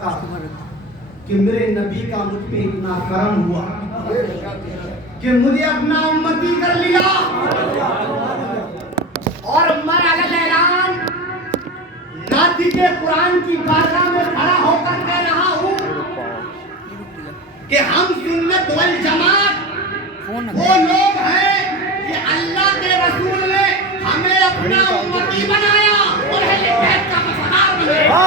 था कि मेरे नबी का मुझ पे इतना करम हुआ कि मुझे अपना उम्मती कर लिया। और मैं अलग-ऐलान नाती के कुरान की बारगाह में खड़ा होकर कह रहा हूँ कि हम सुन्नत वल जमात वो लोग हैं कि अल्लाह के रसूल ने हमें अपना उम्मती बनाया और अहले बैत का वफादार बनाया।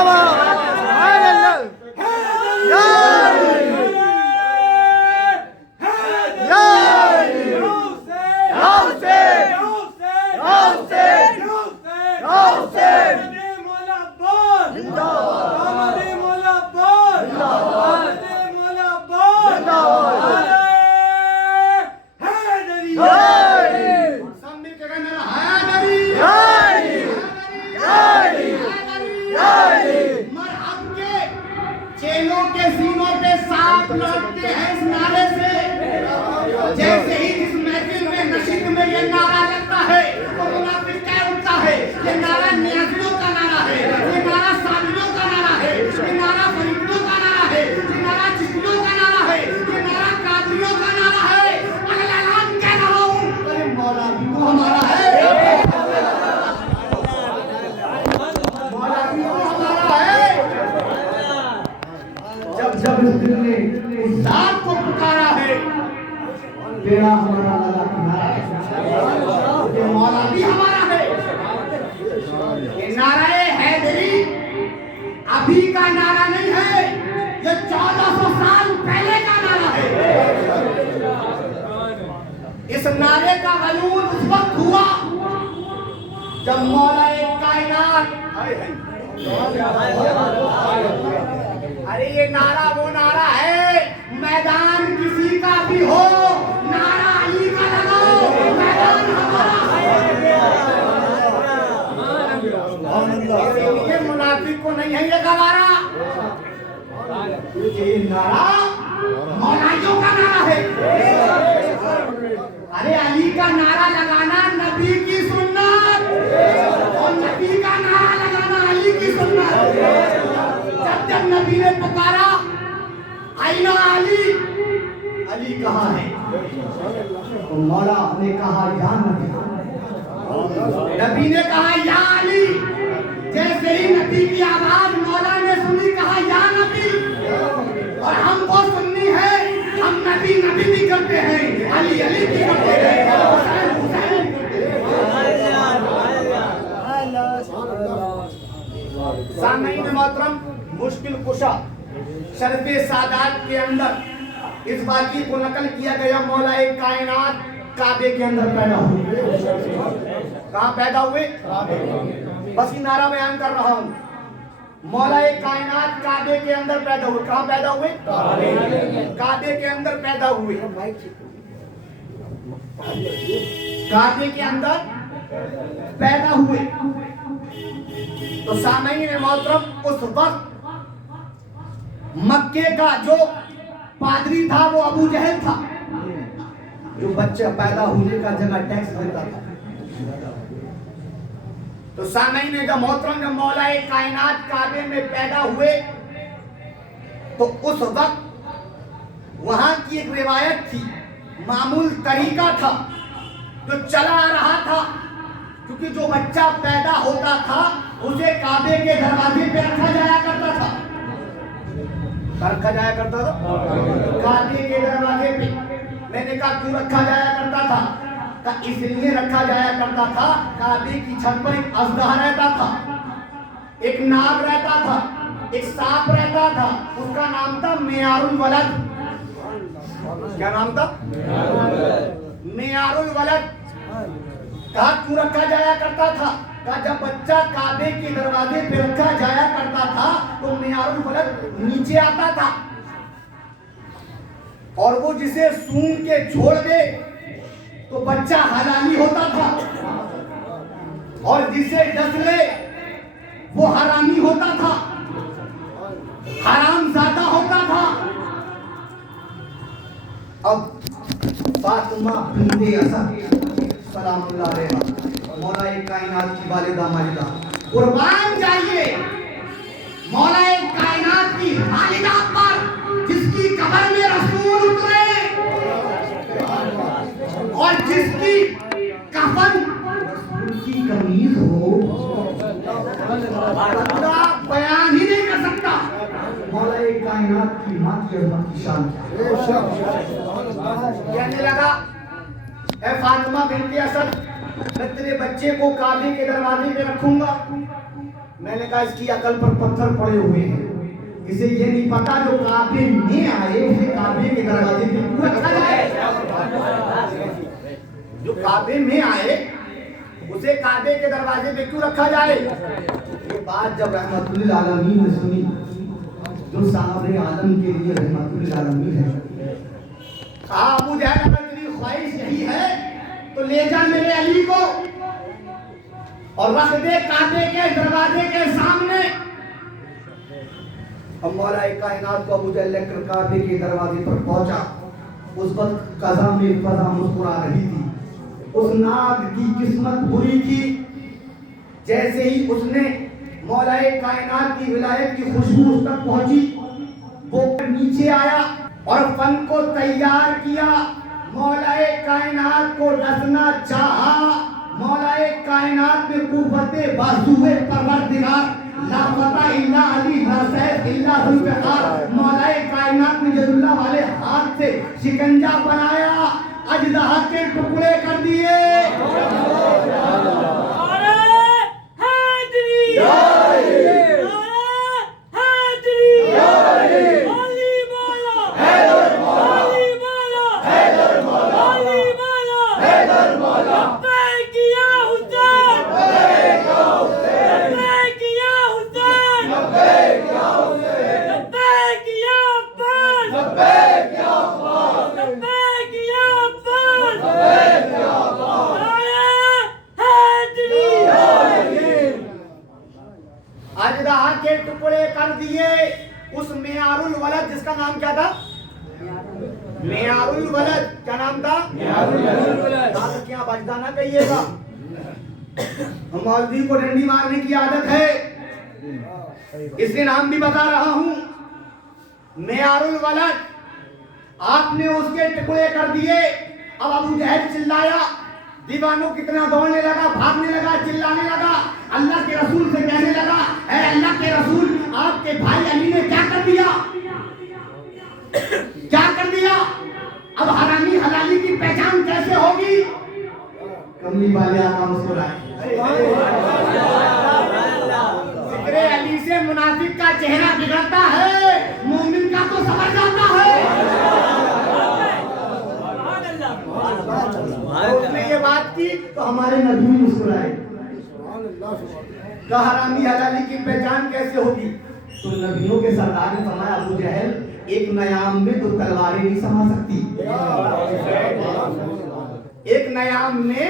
चेलों के सीनों पे सांप लौटते हैं इस नारे से। जैसे ही जिस महफिल में नशीद में ये नारा लगता है तो मुनाफिक कह उठता है ये नारा नियाजियों का नारा है, ये नारा साबियों का नारा है, ये नारा फरीदियों का नारा है, ये नारा चिश्तियों का नारा है, ये नारा कादरियों का नारा है। अलग-ऐलान कह रहा हूँ अरे मौला भी तो हमारा है, मौला भी तो हमारा है। जब इस दिल ने उस जात को पुकारा है तेरा हमारा अल्लाह किनारा है, ये मौला भी हमारा है। ये नाराए हैदरी अभी का नारा नहीं है, ये 1400 साल पहले का नारा है। इस नारे का गलून उस वक्त हुआ जब मौलाए कायनात, अरे ये नारा वो नारा है मैदान किसी का भी हो नारा अली का लगाओ, मैदान हमारा है। ये मुनाफिक को नहीं है ये गवारा, ये नारा मौलाइयों का नारा है। अरे अली का नारा लगाना नबी की सुन्नत और नबी का नारा लगाना अली की सुन्नत। जब नबी ने पुकारा आईना अली, अली कहाँ है तो मौला ने कहा या नबी, नबी ने कहा या अली। जैसे ही नबी की आवाज मौला ने सुनी कहा या नबी। और हम वो सुन्नी है, हम नबी नबी भी करते हैं, अली अली भी करते हैं, हुसैन हुसैन भी करते हैं। सामईन मोहतरम, मुश्किल कुशा शरफ़े सादात के अंदर इस वाक़ई को नकल किया गया। मौलाए कायनात काबे के अंदर पैदा हुए। कहाँ पैदा हुए? बस ये नारा बयान कर रहा हूँ। मौलाए कायनात काबे के अंदर पैदा हुए। कहाँ पैदा हुए? काबे के अंदर पैदा हुए। काबे के अंदर पैदा हुए। तो सामईन मोहतरम, उस वक्त मक्के का जो पादरी था वो अबू जहल था, जो बच्चा पैदा होने का जगह टैक्स देता था। तो सामईन जब मोहतरम जब मौलाए कायनात काबे में पैदा हुए तो उस वक्त वहां की एक रिवायत थी, मामूल तरीका था जो चला आ रहा था, क्योंकि जो बच्चा पैदा होता था उसे काबे के दरवाजे पे रखा जाया करता था। रखा जाया करता था काबे के दरवाजे पे। मैंने कहा क्यों रखा जाया करता था? इसलिए रखा जाया करता था, काबे की छत पर एक अजदहा रहता था, एक नाग रहता था, एक सांप रहता था, उसका नाम था मियारुल वलद। क्या नाम था? मियारुल वलद। कहा क्यों रखा जाया करता था? कहा जब बच्चा काबे के दरवाजे पे रखा जाया करता था तो मियारुल वलद नीचे आता था और वो जिसे सूंघ के छोड़ दे तो बच्चा हलाली होता था, और जिसे डस ले वो हरामी होता था, हरामजादा होता था। अब फातिमा बिन्ते असद सलामुल्लाह अलैहा मौलाए कायनात की वालिदा मालिदा, कुर्बान जाइए मौलाए कायनात की खालिदा पर जिसकी कब्र में रसूल उतरे और जिसकी कफन की कमीज हो, बंदा बयान ही नहीं कर सकता मौलाए कायनात की माँ की अज़मत की शान। कहने लगा, ए फातिमा बिन्ते असद, मैं तेरे बच्चे को काबे के दरवाजे पे रखूंगा। मैंने कहा इसकी अकल पर पत्थर पड़े हुए हैं, इसे ये नहीं पता जो काबे में आए उसे काबे के दरवाजे पे क्यों रखा जाए। जो काबे में आए उसे काबे के दरवाजे पे क्यों रखा जाए। ये बात जब रहमतुल आलमीन ने सुनी, जो साहब आलम के लिए रहमतुल आलमीन है, कहा अबू जहल अगर तेरी ख्वाहिश यही है तो ले जा मेरे अली को और रख दे काबे के दरवाजे के सामने। अब मौलाए कायनात को अबू जहल लेकर काबे के दरवाजे पर पहुंचा। उस वक्त कज़ा में फज़ा मुस्कुरा रही थी। उस नाग की किस्मत बुरी थी। जैसे ही उसने मौलाए कायनात की विलायत की खुशबू उस तक पहुंची, वो नीचे आया और फन को तैयार किया। मौलाए कायनात को रचना चाहा। मौलाए कायनात में कुव्वते बाजुए परवरदिगार ला फता इल्ला अली ला सैफ इल्ला जुल्फ़िकार। मौलाए कायनात ने जदुल्लाह वाले हाथ से शिकंजा बनाया, अजदहा के टुकड़े कर दिए। अजदहा के टुकड़े कर दिए। उस मेयारुल वलद, जिसका नाम क्या था? मेयारुल वलद। क्या नाम था? क्या बजदा ना कहिएगा, मौलवी को डंडी मारने की आदत है, इसलिए नाम भी बता रहा हूं। मेयारुल वलद, आपने उसके टुकड़े कर दिए। अब अबू जहल चिल्लाया, दीवानों कितना दौड़ने लगा, भागने लगा, चिल्लाने लगा, अल्लाह के रसूल से कहने लगा, ऐ अल्लाह के रसूल, आपके भाई अली ने क्या कर दिया? क्या कर दिया? अब हरामी हलाली की पहचान कैसे होगी? कमली वाले आका मुस्कुराए। जिक्रे अली से मुनाफिक का चेहरा बिगड़ता है, मोमिन का तो समझ जाता है। उसने ये बात की तो हमारे नबी भी मुस्कुराए। कहा हरामी हलाली की पहचान कैसे होगी? तो नबियों के सरदार ने फरमाया, अबू जहल, एक नयाम में दो तलवारें नहीं समा सकती। एक नयाम में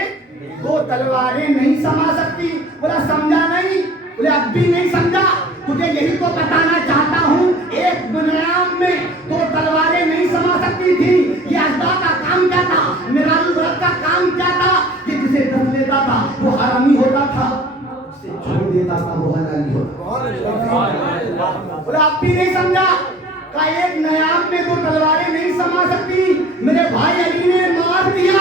दो तलवारें नहीं समा सकती। बोला समझा नहीं? बोले अब भी नहीं समझा। तुझे यही तो बताना चाहता हूँ, एक नयाम में दो तलवारें नहीं समा सकती थी। ये अजदा का काम क्या था? मेरारुल वलद का काम क्या था? कि जिसे दस लेता था वो हरामी होता था, उसे छोड़ देता था वो हलाली होता। बोला अब भी नहीं समझा? का एक नयाम में दो तलवारें नहीं समा सकती, मेरे भाई अली ने मार दिया।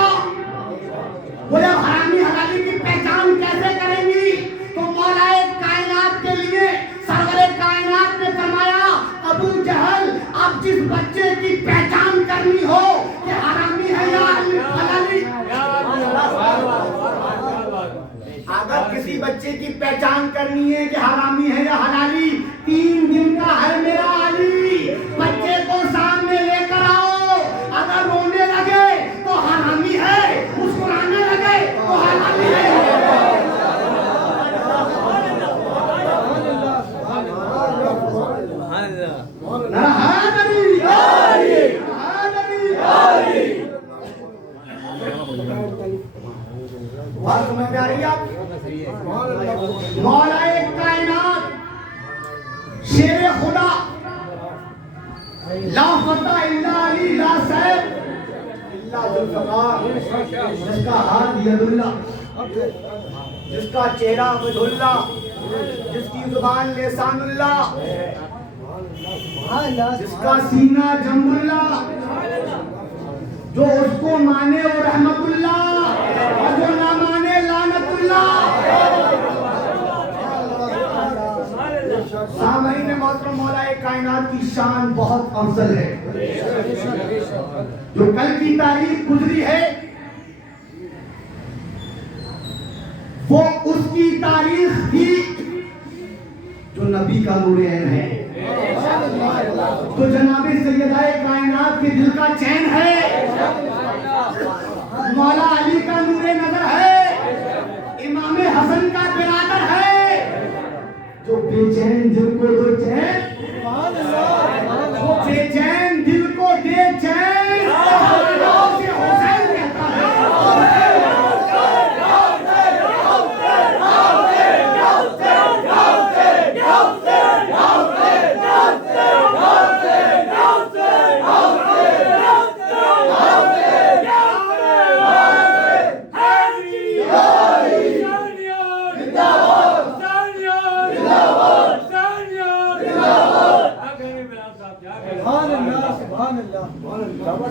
बोले हरामी हलाली की पहचान कैसे करेंगी? तो मौलाए कायनात के लिए सरवरे कायनात ने फरमाया, अबू जहल, अब जिस बच्चे की पहचान करनी हो कि हरामी है या हलाली, अगर किसी बच्चे की पहचान करनी है कि हरामी है या हलाली, 3 दिन का है मेरा अली। बच्चे को सामने लेकर आओ, अगर रोने लगे तो हरामी है, मुस्कुराने लगे तो हलाली है। बात समझ में आ रही है आप? मौलाए कायनात, शेरे खुदा, ला फता इल्ला अली ला सैफ इल्ला जुल्फ़िकार, जिसका हाथ यदुल्लाह, जिसका चेहरा वजहुल्लाह, जिसकी जुबान लिसानुल्लाह, जिसका सीना जम्बुल्ला, जो उसको माने वो रहमतुल्ला और जो ना माने लानतुल्ला। सामईन मोहतरम, मौलाए कायनात की शान बहुत अफजल है। जो कल की तारीख गुजरी है वो उसकी तारीख थी जो नबी का नूर ऐन है, तो जनाबे सैयदाए कायनात के दिल का चैन है, मौला अली का नूरे नजर है, इमाम हसन का बिरादर है। जो बेचैन दिल को दो चैन, जो बेचैन दिल को दे चैन, से हुसैन रहता है।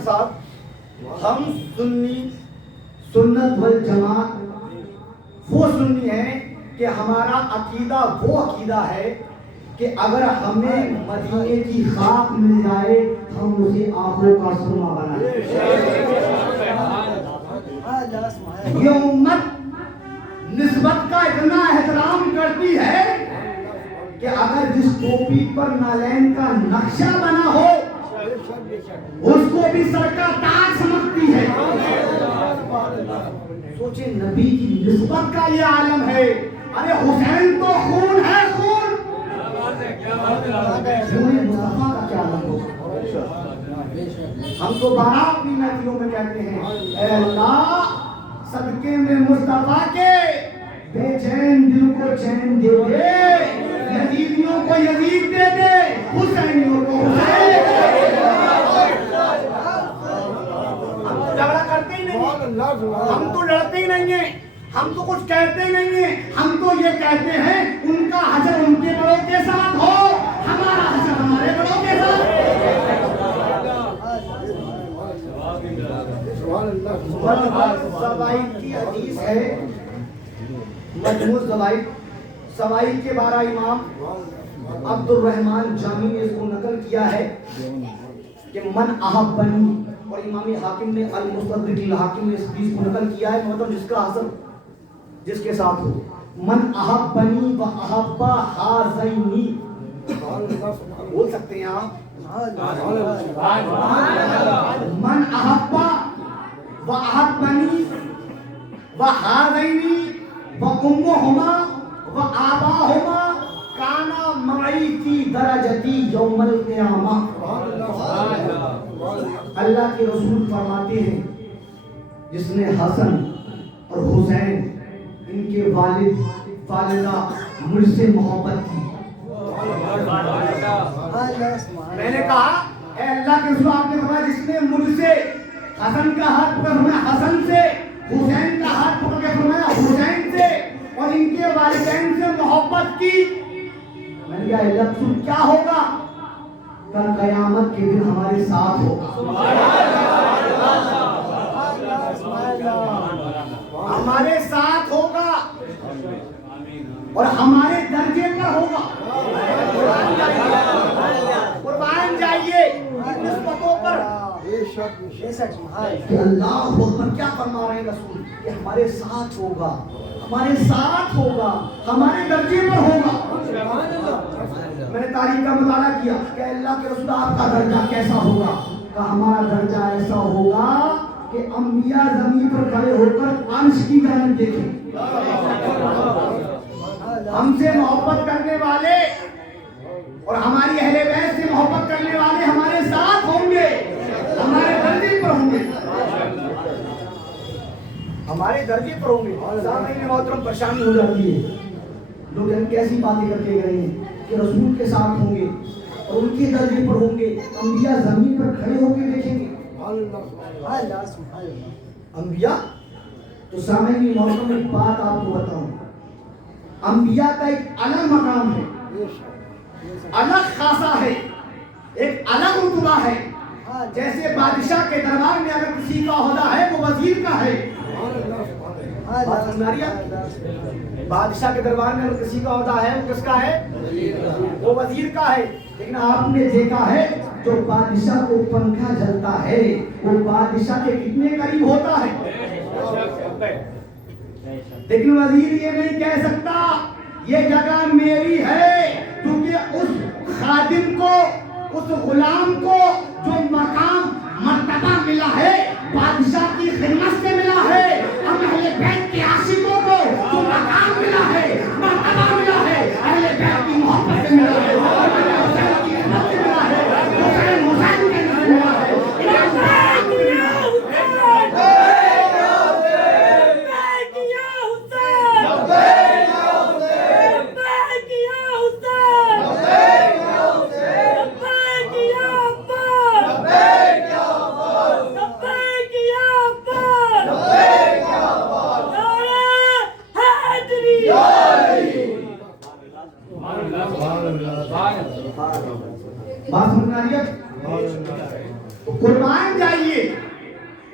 साहब, हम सुन्नी सुन्नत वल जमात वो सुन्नी है कि हमारा अकीदा वो अकीदा है कि अगर हमें मदीने की खाक मिल जाए हम उसे आंखों का सुरमा बनाए। ये उम्मत निस्बत का इतना एहतराम करती है कि अगर जिस टोपी पर नालैन का नक्शा बना हो उसको भी सर का ताज समझती है। सोचे नबी की निस्बत का ये आलम है। अरे हुसैन तो खून है, खून मुस्तफा का क्या आलम हो। हम तो बारह अपनी महफिलों में कहते हैं, ऐ अल्लाह सदके में मुस्तफा के बेचैन दिल को चैन दे दे, यजीदियों को यजीद दे दे, हुसैनियों को हुसैन। झगड़ा करते ही नहीं, हम तो लड़ते ही नहीं है, हम तो कुछ कहते ही नहीं है। हम तो ये कहते हैं उनका हजर उनके बड़ों के साथ हो, हमारा हजर हमारे बड़ों के साथ। ज़वाइद की हदीस है, मजमूअ ज़वाइद, ज़वाइद के 12 इमाम अब्दुर रहमान जामी ने इसको नकल किया है कि मन अहब्बनी, और इमाम हाकिम ने अल मुस्तदरिक हाकिम ने इस हदीस को नकल किया है, मतलब जिसका हसन जिसके साथ हो। मन अहब्बनी व अहब्बा हाज़ैनी, बोल सकते हैं आप, मन अहब्बा व अहब्बनी व हाज़ैनी व उम्मुहुमा व आबाहुमा काना माई की दरजती यौमल क़ियामा। अल्लाह के रसूल फरमाते हैं, जिसने हसन और हुसैन इनके वालिद वालिदा मुझसे मोहब्बत की। मैंने कहा, ऐ अल्लाह के रसूल, आपने फरमाया जिसने मुझसे हसन का हाथ पकड़ फरमाया हसन से, हुसैन का हाथ पकड़ के फरमाया हुसैन से, और इनके वालिदैन से मोहब्बत की। मैंने कहा अल्लाह के रसूल क्या होगा? कल कयामत के दिन हमारे साथ होगा, हमारे साथ होगा और हमारे दर्जे पर होगा। कुर्बान जाइए निस्बतों पर। कि अल्लाह अकबर, क्या फरमा रहे हैं रसूल कि हमारे साथ होगा, हमारे साथ होगा, हमारे दर्जे पर होगा। मैंने तारीख का मुताला किया कि अल्लाह के रसूल आपका दर्जा कैसा होगा? का हमारा दर्जा ऐसा होगा कि अंबिया जमीन पर खड़े होकर अंश की जानिब देखें। हमसे मोहब्बत करने वाले और हमारी अहले बैत से मोहब्बत करने वाले हमारे साथ होंगे, हमारे दर्जे पर होंगे, हमारे दर्जे पर होंगे। सामईन मोहतरम, परेशानी हो जाती है, लोग कैसी बातें करके गए हैं कि रसूल के साथ होंगे और उनके दर्जे पर होंगे, अंबिया जमीन पर खड़े होकर देखेंगे। अंबिया तो सामईन मोहतरम, एक बात आपको बताऊं, अंबिया का एक अलग मकाम है, अलग खासा है। एक अलग रुतबा है। जैसे बादशाह के दरबार में अगर किसी का ओहदा है वो वजीर का है। बात समझ आ रही है? बादशाह के दरबार में अगर किसी का ओहदा है वो किसका है? वो वजीर का है। लेकिन आपने देखा है जो बादशाह को पंखा जलता है वो बादशाह के कितने करीब होता है। लेकिन वजीर ये नहीं कह सकता ये जगह मेरी है, क्योंकि उस खादिम को, उस गुलाम को जो मकाम मर्तबा मिला है बादशाह की खिदमत से मिला है, हम अहले बैत के आशिकों को जो मकाम मिला है, मर्तबा मिला है, अहले बैत की मोहब्बत से मिला है, हुसैन की खिदमत से मिला है, हुसैन हुसैन के नाम से मिला है। बात समझ आ रही है? तो कुर्बान जाइए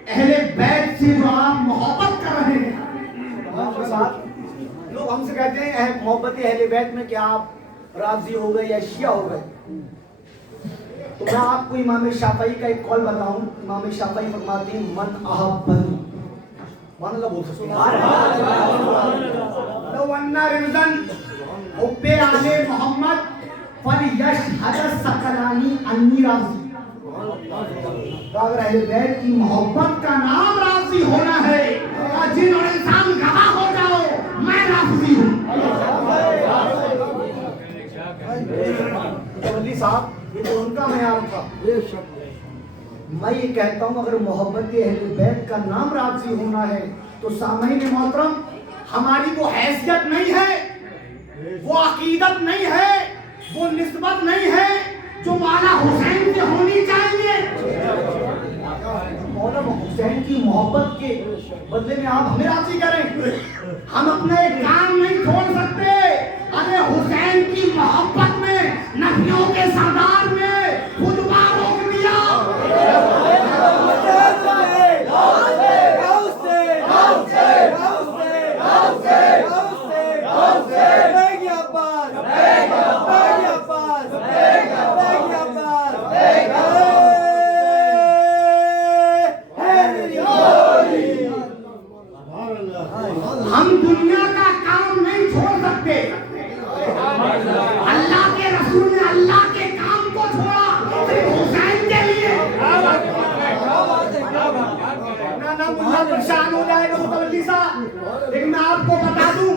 अहले बैत से जो आप मोहब्बत कर रहे हैं। लोग हमसे कहते हैं मोहब्बत अहले बैत में क्या आप राजी हो गए या शिया हो गए। तो मैं आपको इमाम शाफई का एक कौल बताऊं। इमाम शाफई फरमाते हैं मन अहब्बनी, मान अल्लाह बोल सकते हैं लो वन्ना रिजन हुब्बे आले मोहम्मद फलियशहद सकलानी अन्नी राजी। अगर अहले बैत की मोहब्बत का नाम राजी होना है और जिन और इंसान गवाह हो जाओ मैं राजी हूं। वली साहब ये तो उनका मयार था। मैं ये कहता हूं अगर मोहब्बत अहले बैत का नाम राजी होना है तो सामईन मोहतरम हमारी वो हैसियत नहीं है, वो अकीदत नहीं है, वो निस्बत नहीं है जो मौला हुसैन से होनी चाहिए। मौला हुसैन की मोहब्बत के बदले में आप हमें राजी करें। हम अपने काम नहीं छोड़ सकते। अरे हुसैन की मोहब्बत में नबियों के सरदार ने खुतबा रोक दिया। हम दुनिया का काम नहीं छोड़ सकते। अल्लाह के रसूल ने अल्लाह के काम को छोड़ा सिर्फ हुसैन के लिए। ना मुल्ला परेशान हो जाएगा मुतवल्ली साहब। लेकिन मैं आपको बता दूं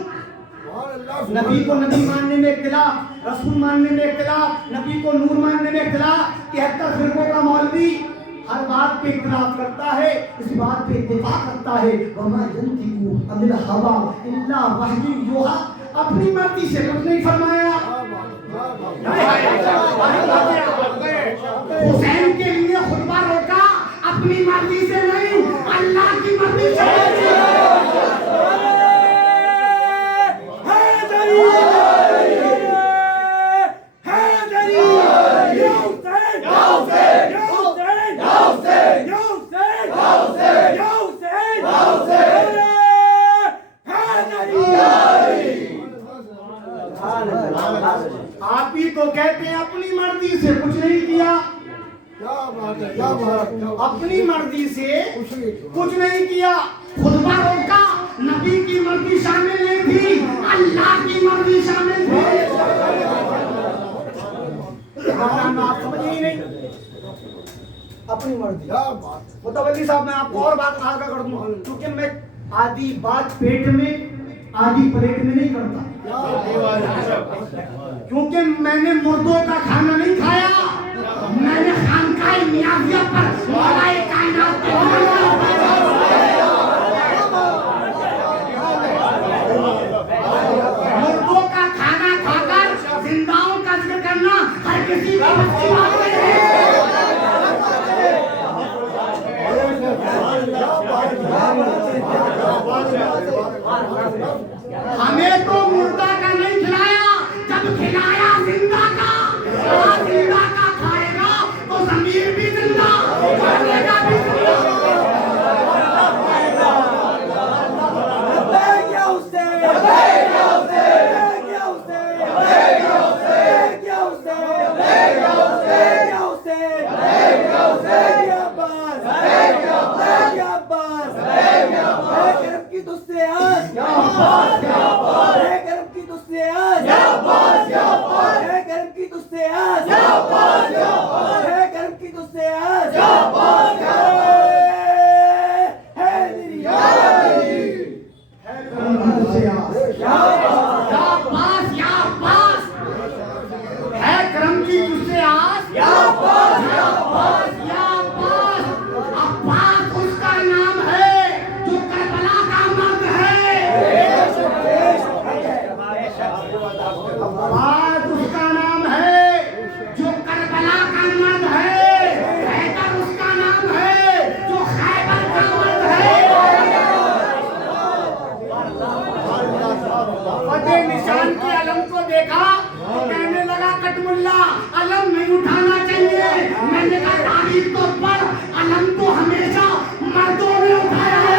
नबी को नबी मानने में इख्तिलाफ, रसूल मानने में इख्तिलाफ, नबी को नूर मानने में इख्तिलाफ, 73 फिरकों का मौलवी हर बात पे इख्तिलाफ करता है, इस बात पे इत्तेफाक करता है वमा यंतिकु अनिल हवा इल्ला वही युहा। अपनी मर्जी से कुछ नहीं फरमाया। हुसैन के लिए खुतबा रोका अपनी मर्जी से नहीं, अल्लाह की मर्जी से। आप ही तो कहते हैं अपनी मर्जी से कुछ नहीं किया। क्या बात है, क्या बात है। अपनी मर्जी से कुछ नहीं किया, खुतबा रोका, नबी की मर्जी शामिल नहीं थी, अल्लाह की मर्जी शामिल थी। आप समझ ही नहीं। अपनी मर्जी। मुतवल्ली साहब मैं आपको और बात आगे कर दूं, क्योंकि मैं आधी बात पेट में आधी प्लेट में नहीं करता। क्योंकि मैंने मुर्दों का खाना नहीं खाया, मैंने खानकाए नियाज़िया पर मौलाए कायनात के मुर्दों का खाना खाकर जिंदाओं का जिक्र करना हर किसी की अच्छी बात नहीं है। हमें तो मुर्दा का नहीं खिलाया, जब खिलाया जिंदा का, जिंदा का खाएगा अमीर भी जिंदा, मरने का भी जिंदा। निशान के अलम को देखा तो कहने लगा कटमुल्ला अलम नहीं उठाना चाहिए। मैंने कहा तारीख तो पढ़, अलम तो हमेशा मर्दों ने उठाया है।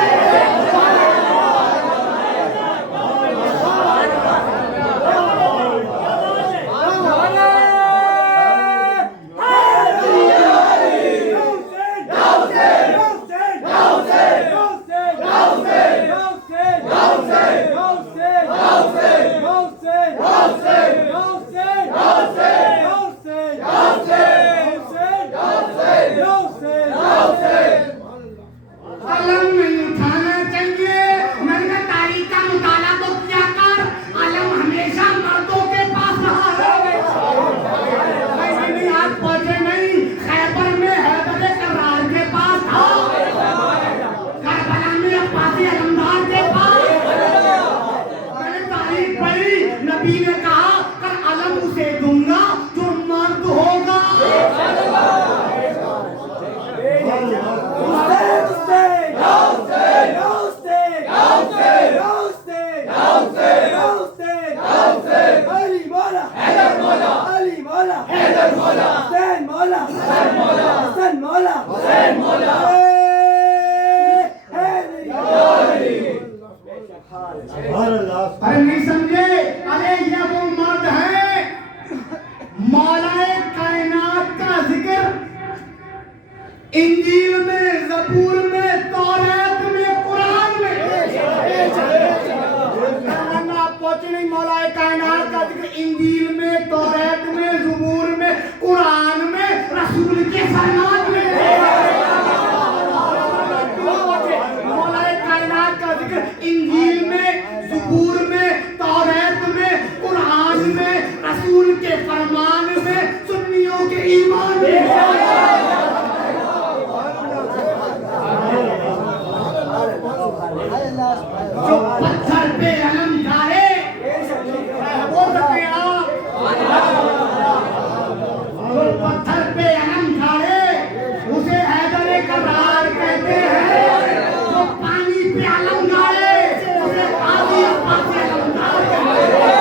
नबी ने कहा कर अलम उसे दूंगा जो मर्द होगा। अरे नहीं समझे? अरे ये वो मर्द है मौलाए कायनात का जिक्र इंजील में, ज़बूर में, तौरात में, कुरान में। आप पहुंचे नहीं। मौलाए कायनात का जिक्र इंजील में, तौरात में, ज़बूर में, कुरान में, रसूल के फरमान में। मौलाए कायनात का जिक्र इंजील में, ज़बूर में, तौरात में, कुरान में, रसूल के फरमान में, सुन्नियों के ईमान में। जो पत्थर पे अलम गाड़े बोल सकते हैं आप, जो पत्थर पे अलम गाड़े उसे हैदर करार कहते हैं। जो पानी पे अलम गाड़े उसे आदि अब्बास अलम कहते हैं।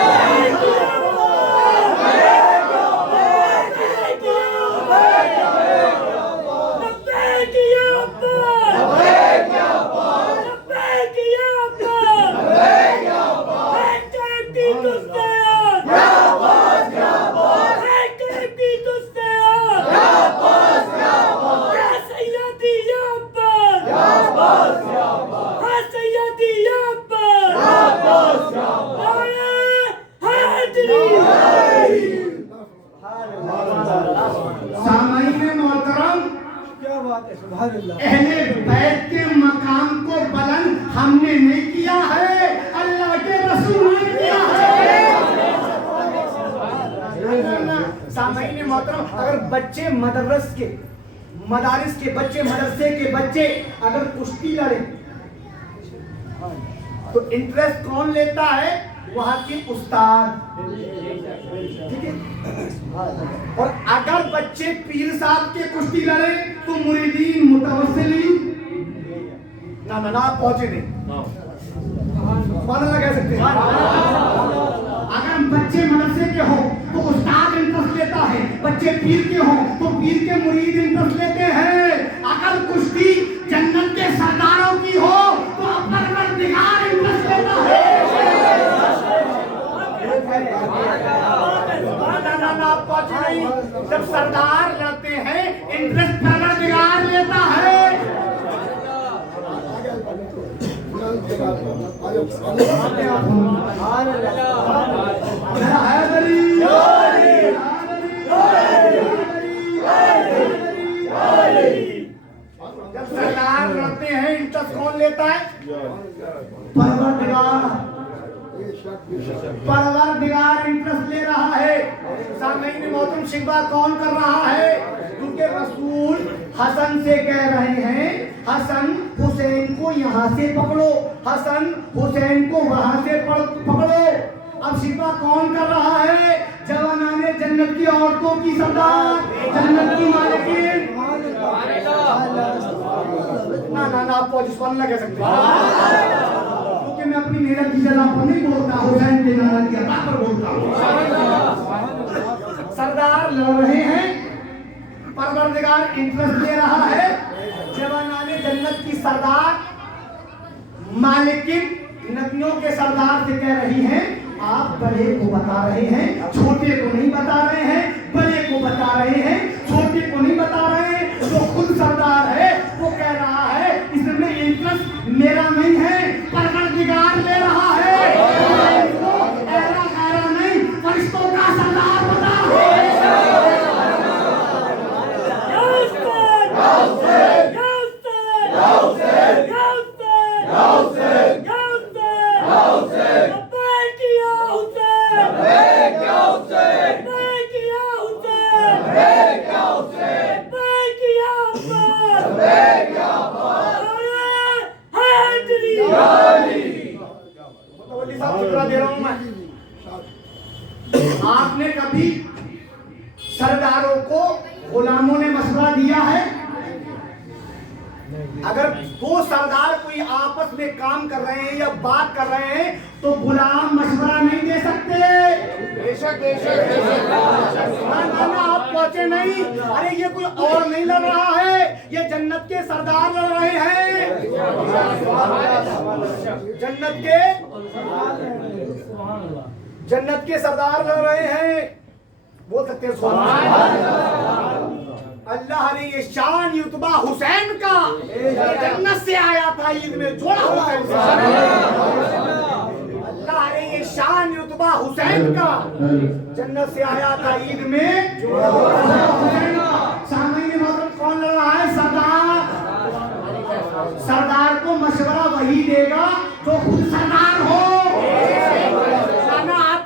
अहले बैत के मकाम को बुलंद हमने नहीं किया है, अल्लाह के रसूल ने किया है। सामईन मोहतरम, अगर बच्चे मदरस के, मदारिस के बच्चे, मदरसे के बच्चे अगर कुश्ती लड़े तो इंटरेस्ट कौन लेता है? वहां के उस्ताद, ठीक है। और अगर बच्चे पीर साहब के कुश्ती लड़े तो मुरीदीन, मुतवस्सिलीन ना पहुंचे नहीं। कह सकते हैं। अगर बच्चे मदरसे के हो तो उस्ताद इंटरेस्ट लेता लेता है। बच्चे पीर के हों तो पीर के मुरीद इंटरेस्ट लेते हैं। अगर कुश्ती जन्नत के सरदारों की हो तो परवरदिगार इंटरेस्ट लेता है। ना आप पहुंचे नहीं, जब सरदार लड़ते हैं इंटरेस्ट परवरदिगार लेता है। जब सरदार लड़ते हैं इंटरेस्ट कौन लेता है? परवरदिगार इंटरेस्ट ले रहा है। सामईन मोहतरम शिकवा कौन कर रहा है? क्योंकि रसूल हसन से कह रहे हैं हसन हुसैन को यहाँ से पकड़ो, हसन हुसैन को वहां से पकड़ो। अब शिकवा कौन कर रहा है? जवानाने जन्नत की औरतों की सरदार, जन्नत की मालिकिन। ना आप पॉजिशन लगा सकते हैं, मैं अपनी मेहनत की जगह पर नहीं बोलता, हुसैन के नारा की अदा पर बोलता हूँ। सरदार लड़ रहे हैं, परवरदिगार इंटरेस्ट ले रहा है। जवानाने जन्नत की सरदार मालिकिन नबियों के सरदार से कह रही हैं आप बड़े को बता रहे हैं, छोटे को नहीं बता रहे हैं, बड़े को बता रहे हैं, छोटे को नहीं बता रहे हैं। जो खुद सरदार है वो कह रहा है इसमें इंटरेस्ट मेरा नहीं है, परवरदिगार ले रहा है। ऐरा गैरा नहीं, फरिश्तों का सरदार बता दे रहा हूं मैं। आपने कभी सरदारों को गुलामों ने मशवरा दिया है? अगर दो सरदार कोई आपस में काम कर रहे हैं या बात कर रहे हैं तो गुलाम मशवरा नहीं दे सकते। बेशक ना आप पहुंचे नहीं। अरे ये कोई और नहीं लड़ रहा है, ये जन्नत के सरदार लड़ रहे हैं। जन्नत के सरदार लड़ रहे हैं। बोल सकते हैं सुभान अल्लाह। अल्लाह ने ये शान युतबा हुसैन का जन्नत से आया था ईद में जोड़ा हुसैन से। अल्लाह ने ये शान युतबा हुसैन का जन्नत से आया था ईद में जोड़ा हुसैन का। सामईन मोहतरम कौन लड़ रहा है? सरदार। सरदार को मशवरा वही देगा जो खुद सरदार हो।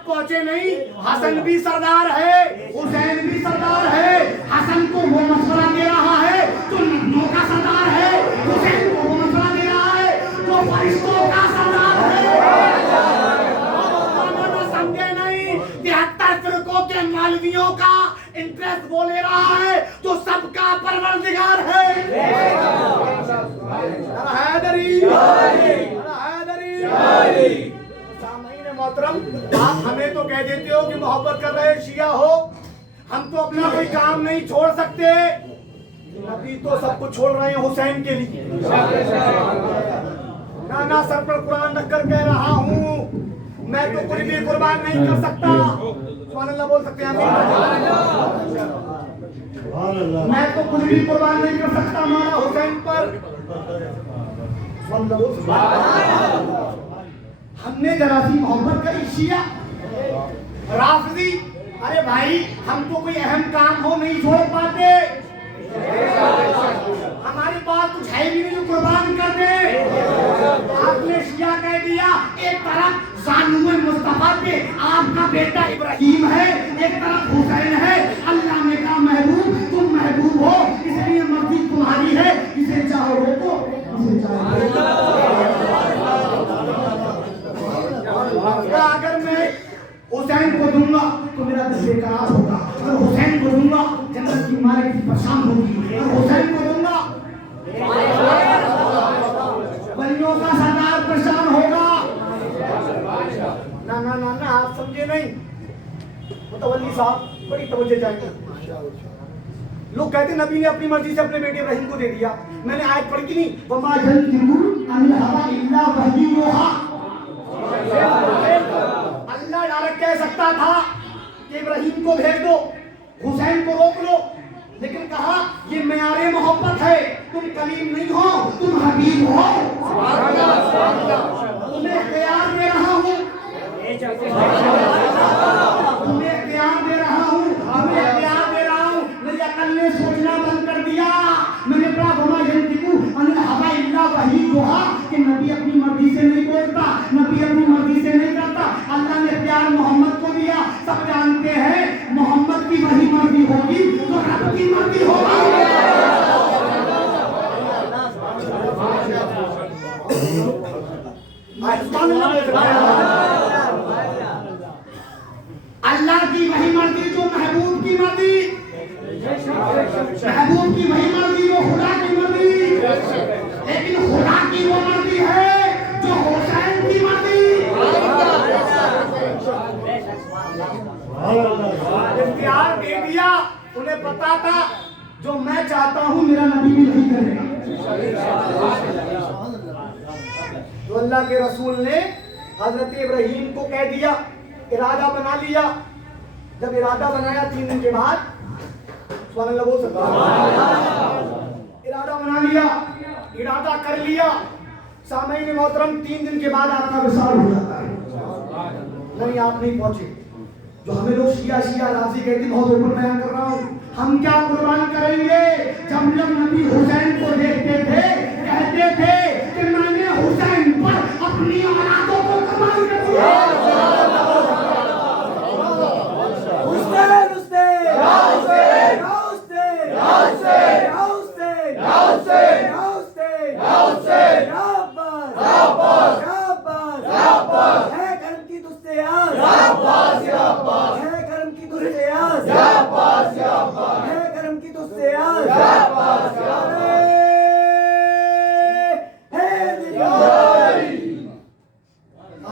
पहुंचे नहीं। हसन भी सरदार है, हुसैन भी सरदार है। हसन को वो मशवरा दे रहा है जो नबियों का सरदार है, हुसैन को वो मशवरा दे रहा है जो फरिश्तों का सरदार है। समझे नहीं? 73 फिरकों के मौलवियों का इंटरेस्ट वो ले रहा है जो सबका परवरदिगार है। मोहतरम आप हमें तो कह देते हो कि मोहब्बत कर रहे शिया हो, हम तो अपना कोई काम नहीं छोड़ सकते। नबी तो सब कुछ छोड़ रहे हैं हुसैन के लिए। ना सर पर कुरान रखकर कह रहा हूँ मैं तो कुछ भी कुर्बान नहीं कर सकता। सुभान अल्लाह बोल सकते हैं? मैं तो कुछ भी कुर्बान नहीं कर सकता हमारा हुसैन पर। हमने जरा सी मोहब्बत करी शिया राफिदी। अरे भाई हम तो कोई अहम काम हो नहीं छोड़ पाते, हमारे पास कुछ है भी नहीं जो कुर्बान कर दे। आपने शिया कह दिया एक तरफ जानूए मुस्तफा पे आपका बेटा इब्राहिम है, एक तरफ हुसैन है। अल्लाह ने कहा महबूब तुम महबूब हो इसलिए मर्जी तुम्हारी है, इसे चाहो रोको इसे चाहो। अगर मैं हुसैन को दूंगा तो मेरा दिल बेकरार होगा, अगर हुसैन को दूंगा जन्नत की मालिक की परेशान होगी, अगर हुसैन को दूंगा बलियों का सरदार परेशान होगा। ना आप समझे नहीं मुतवल्ली साहब। बड़ी तवज्जो चाहिए। लोग कहते नबी ने अपनी मर्जी से अपने बेटे इब्राहिम को दे दिया। मैंने आयत पढ़ी कि नहीं, वमा यंतिकु अनिल हवा इल्ला वही युहा। अल्लाह डायरेक्ट कह सकता था कि इब्राहिम को भेज दो, हुसैन को रोक लो, लेकिन कहा ये मेयारे मोहब्बत है, तुम कलीम नहीं हो, तुम हबीब हो। तुम्हें इख्तियार दे रहा हूँ, तुम्हें इख्तियार दे रहा हूँ, तुम्हें इख्तियार दे रहा हूँ। मेरी अकल ने सोचना बंद कर दिया। मैंने पढ़ा वमा यंतिकु अनिल हवा इल्ला वही युहा कि नबी अपनी मर्जी से नहीं बोलता, नबी अपनी मर्जी से नहीं करता। अल्लाह ने प्यार मोहम्मद को दिया। सब जानते हैं मोहम्मद की वही मर्जी होगी तो रब की मर्जी होगी। अल्लाह की वही मर्जी जो महबूब की मर्जी, महबूब की वही मर्जी जो खुदा की मर्जी, लेकिन खुदा की वो मर्जी है जो हुसैन की मर्जी। इख्तियार दे दिया। उन्हें पता था जो मैं चाहता हूं मेरा नबी भी नहीं करेगा। तो अल्लाह के रसूल ने हजरत इब्राहिम को कह दिया, इरादा बना लिया। जब इरादा बनाया 3 दिन के बाद, सुभान अल्लाह बोल सकता है, इरादा बना लिया, इरादा कर लिया। सामईन मोहतरम 3 दिन के बाद आपका विसाल हो जाता है। नहीं, आप नहीं पहुंचे। जो हमें लोग शिया शिया राजी कहती, बहुत ऊपर बयान कर रहा हूँ, हम क्या कुर्बान करेंगे। जब नबी हुसैन को देखते थे कहते थे कि मैंने हुसैन पर अपनी औलादों को कुर्बान कर दिया।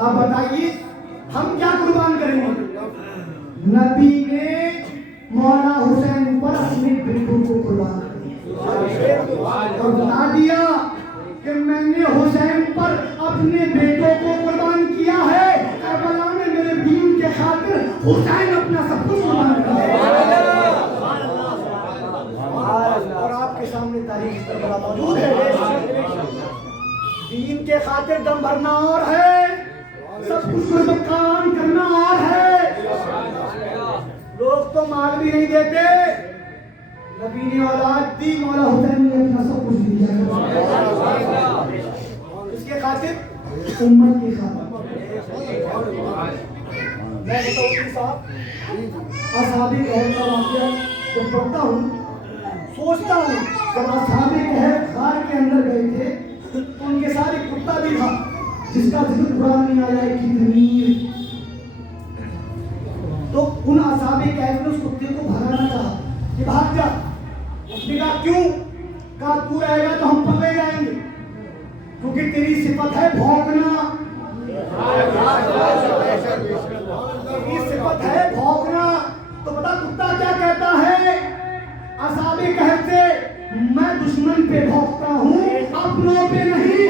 आप बताइए हम क्या कुर्बान करेंगे। नबी ने मौला हुसैन पर अपने बेटों को कुर्बान कर दिया और बता दिया कि मैंने हुसैन पर अपने बेटों को कुर्बान किया है। करबला में मेरे दीन के खातिर हुसैन अपना सब कुछ कुर्बान कर दिया। और आपके सामने तारीख करबला मौजूद है। दीन के खातिर दम भरना और है, सब कुछ कुर्बान करना और है। लोग तो माल भी नहीं देते, नबी ने औलाद दी, मौला हुसैन ने अपना सब कुछ दिया। इसके खातिर उम्मत की खातिर। मैं बताऊँ साहब, असहाबे कहर का वाक़या जब पढ़ता हूँ सोचता हूँ, जब असहाबे कहर खार के अंदर गए थे तो उनके साथ एक कुत्ता भी था जिसका जिक्र कुरान में आया है कि तो उन असहाबे कहर ने उस कुत्ते को भगाना चाहा कि भाग जा। उसने कहा क्यों? कहा तू रहेगा तो हम पकड़े जाएंगे, क्योंकि तेरी सिफत है भौंकना, तेरी सिफत है भौंकना। तो पता कुत्ता क्या कहता है असहाबे कहर से, मैं दुश्मन पे भौंकता हूँ, अपनों पे नहीं।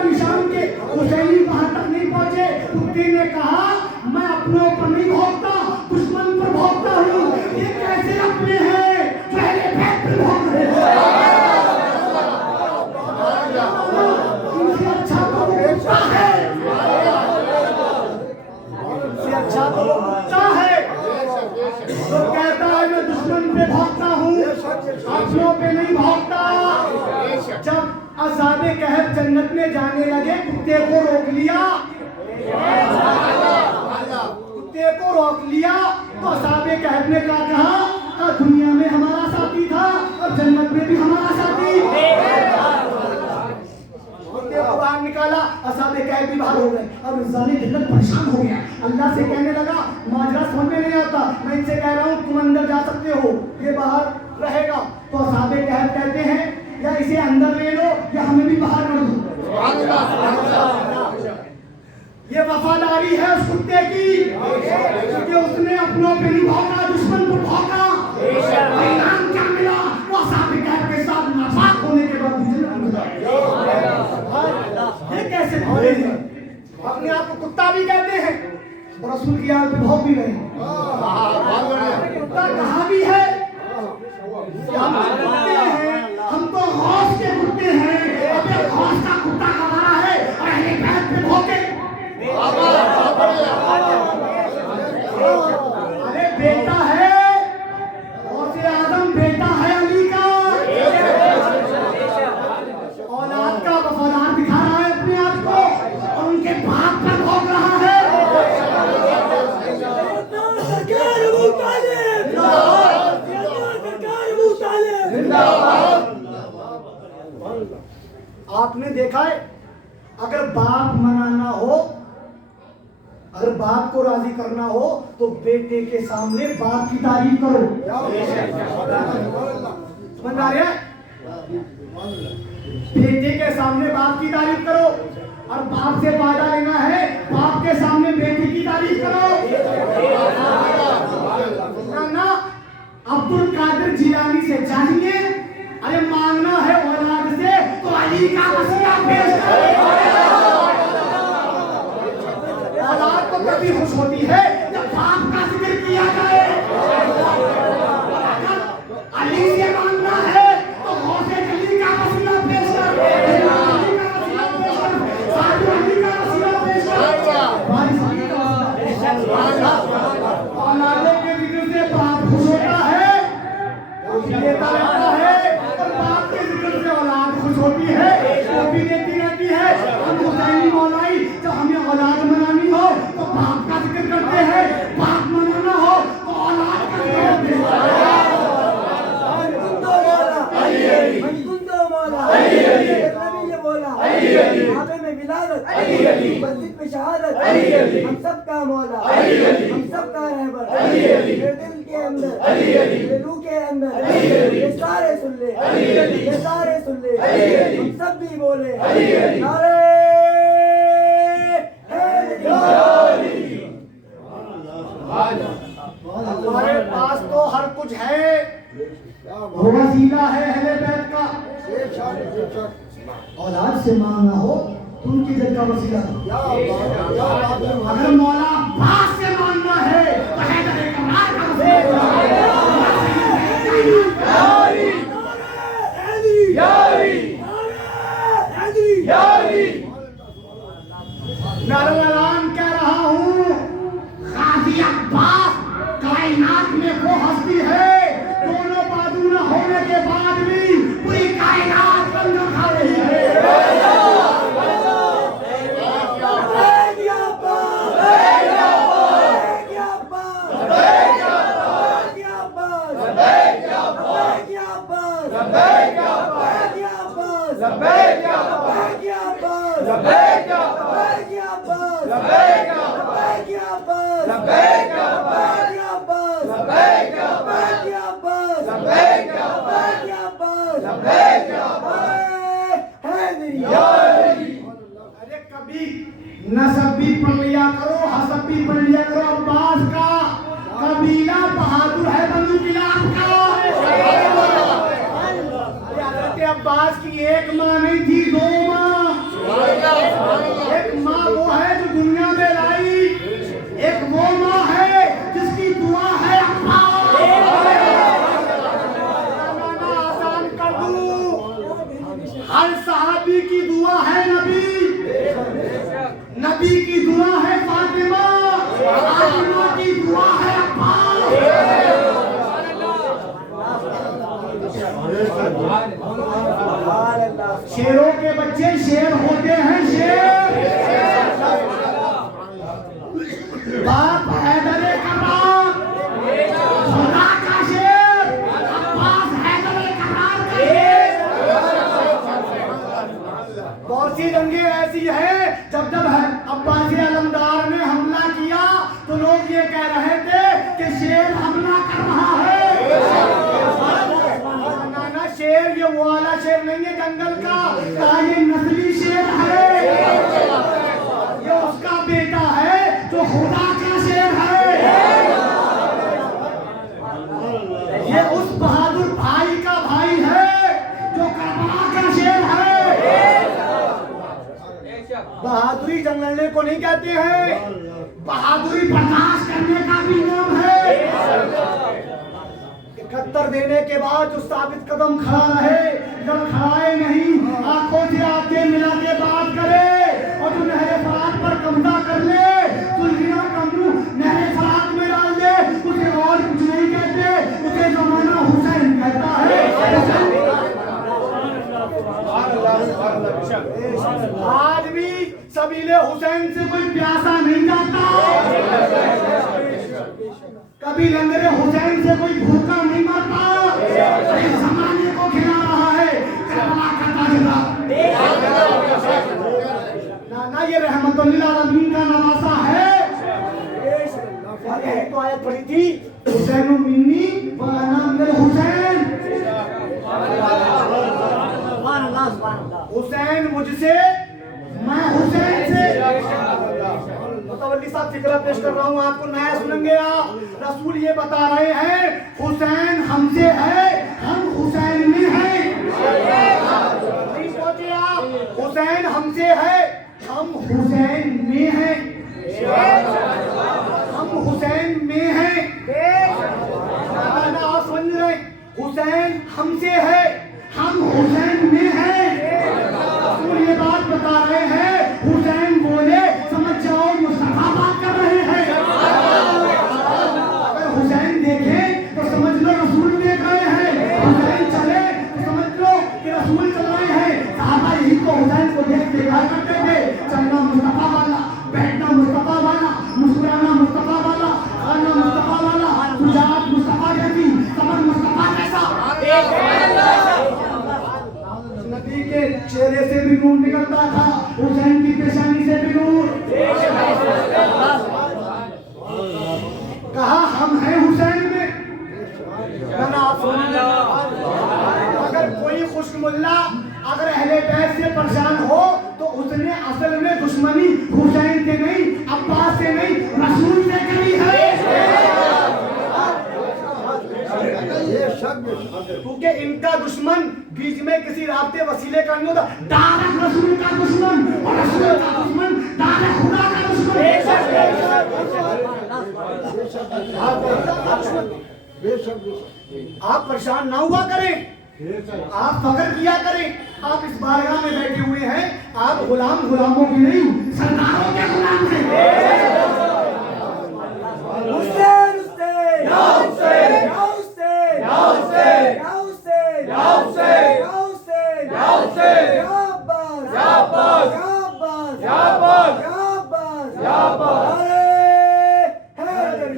निशान के हुसैनी वहां तक नहीं पहुंचे। कुत्ते ने कहा मैं अपनों पर नहीं भौंकता, दुश्मन पर भौंकता हूँ। ये कैसे अपने हैं पहले बैठ पर भौंक रहे हैं। इनसे अच्छा तो वो कुत्ता है, इनसे अच्छा तो वो कुत्ता है। तो कहता है मैं दुश्मन पे भौंकता हूँ, अपनों पे नहीं भौंकता। जब असहाबे कहर जन्नत में जाने लगे, कुत्ते को रोक लिया, कुत्ते को रोक लिया। तो असहाबे कहर ने क्या कहा, दुनिया में हमारा साथी था और जन्नत में भी हमारा साथी। कुत्ते को बाहर निकाला, असहाबे कहर भी बाहर हो गए। अब इंसानी जन्नत परेशान हो गया, अल्लाह से कहने लगा माजरा समझ में नहीं आता, मैं इनसे कह रहा हूँ तुम अंदर जा सकते हो, ये बाहर रहेगा। तो असहाबे कहर कहते हैं या इसे अंदर ले लो या हमें भी बाहर कर दो। ये वफादारी है उस कुत्ते की कि उसने अपनों पे नहीं भौंका, दुश्मन को भौंका। इनाम क्या मिला? वो साबित के साथ नापाक होने के बाद ये कैसे भौंके हैं? अपने आप को कुत्ता भी कहते हैं, रसूल की आग पे भौंक भी रहे हैं। कुत्ता कहाँ भी है? हम कुत्ते हैं, हम तो हौस के कुत्ते हैं। अबे हौस का कुत्ता हमारा है और अहले बैत पे भौंके। अरे बेटा है, गौसे आजम बेटा है अली का, औलाद का वफादार दिखा रहा है अपने आप को और उनके बाप पर भौंक रहा है। आपने देखा है, अगर बाप मनाना हो, अगर बाप को राजी करना हो तो बेटे के सामने बाप की तारीफ करो। समझ आ रहा है? बेटे के सामने बाप की तारीफ करो और बाप से फायदा लेना है, बाप के सामने बेटे की तारीफ करो। ना अब्दुल कादिर जिलानी से चाहिए, अरे मांगना है औलाद से तो अली का वसीला पेश करो। औलाद तो कभी खुश होती है जब बाप का जिक्र किया जाए। अगर अली से मांगना है तो गौसे अली का वसीला पेश कर, अली का वसीला पेश कर, साधु अली का वसीला पेश कर। औलादों के जिक्र से बाप खुश होता है, देता रहता है, और बाप के जिक्र से औलाद खुश होती है, वो भी देती रहती है। हम हुसैनी मौलाई जब हमें औलाद मनानी हो तो बाप का जिक्र करते हैं, बाप मनाना हो तो औलाद का जिक्र करते हैं। मस्जिद में शहादत, हम सब का मौला, हम सब का रहबर, ये दिल के अंदर, ये रूह के अंदर, ये सारे सुन ले, ये सारे सुन ले, हम सब भी बोले नारे हैदरी। हमारे पास तो हर कुछ है, वो वसीला है अहले बैत का। औलाद से मांगना हो तो उनकी जद का वसीला। अगर मौला अब्बास से मांगना है तो हैदर कमाल का वसीला। नारायण कह रहा हूँ, गाजी अब्बास कायनात में वो हस्ती है, दोनों बाजू न होने के बाद भी पूरी कायनात लंगर खा रही है। अरे कभी नसब भी पढ़ लिया करो, हसब भी पढ़ लिया करो। अब्बास का कबीला बहादुर है, बनु किलाब का। हज़रत अब्बास की एक माँ नहीं थी, दो माँ। एक माँ वो है जो दुनिया में लाई, एक वो माँ है जिसकी दुआ है अब्बास। आसान कर दूं, हर सहाबी की दुआ है नबी, नबी की दुआ है फातिमा, फातिमा की दुआ है अब्बास। शेरों के बच्चे शेर होते हैं, शेर। बाप हैदर करार, खुदा का शेर, अब्बास हैदर करार का शेर। बहुत सी जंगें ऐसी है, जब अब्बासी अलमदार ने हमला किया तो लोग ये कह रहे थे कि शेर हमला कर रहा है। ना शेर ये वो वाला शेर नहीं है जंगल का, ये नस्ली शेर है, ये उसका बेटा ये उस बहादुर भाई का भाई है जो करबला का शेर है। बहादुरी जंग लड़ने को नहीं कहते हैं, बहादुरी बर्दाश्त करने का भी नाम है। 71 देने के बाद जो साबित कदम खड़ा रहे, लड़खड़ाए नहीं, आंखों से आंखें मिला के बात करे, और जो नहरे फरात पर कब्जा कर ले, सुल्फिया का मुंह नहरे फरात में डाल दे, उसे और कुछ नहीं कहते, उसे जमाना हुसैन कहता है। आज भी सबीले हुसैन से कोई प्यासा नहीं जाता, कभी लंगरे हुसैन से कोई भूखा नहीं मरता, इस जमाने को खिला रहा है करबला का ताजदार। ना ये रहमतुल्लिल आलमीन का नवासा है। तो आयत पढ़ी थी, हुसैन मिन्नी व अना मिनल हुसैन, हुसैन मुझसे, मैं हुसैन से। मुतवल्ली साहब फिक्रा पेश कर रहा हूँ, आपको नया सुनेंगे आप। रसूल ये बता रहे हैं हुसैन हमसे है, हम हुसैन में हैं। नहीं सोचे आप, हुसैन हमसे है, हम हुसैन में हैं, हम हुसैन में हैं। आप समझ रहे, हुसैन हमसे है, हम हुसैन में हैं। रसूल ये बात बता रहे हैं, हुसैन बोले समझ जाओ मुस्तफा बात कर रहे हैं। अगर हुसैन देखे तो समझ लो रसूल देख रहे हैं, हुसैन चले तो समझ लो कि रसूल चल रहे हैं। साहबा यही को हुसैन को देख के कहा करते थे, चलना मुस्तफा वाला, बैठना मुस्तफा वाला, मुस्कुराना मुस्तफा वाला, खाना मुस्तफा वाला, सुजात मुस्तफा जैसी, सबर मुस्तफा जैसा। नबी के चेहरे से भी नूर निकलता था, हुसैन की पेशानी से भी नूर। कहा हम हैं हुसैन में। आप अगर कोई खुशमुल्ला अगर अहले बैत से परेशान हो तो उसने असल में दुश्मनी हुसैन से नहीं, अब्बास से नहीं, रसूल से करी है। क्योंकि इनका दुश्मन बीच में किसी रास्ते वसीले का नहीं होता, डायरेक्ट रसूल का दुश्मन, और रसूल का दुश्मन डायरेक्ट खुदा का दुश्मन। आप परेशान ना हुआ करें, आप फख्र किया करें। आप इस बारगाह में बैठे हुए हैं, आप गुलाम गुलामों की नहीं, सरदारों के गुलाम हैं। हुसैन हुसैन या हुसैन या हुसैन या हुसैन या हुसैन या हुसैन या हुसैन या हुसैन या अब्बास या अब्बास या अब्बास या अब्बास या अब्बास या अब्बास।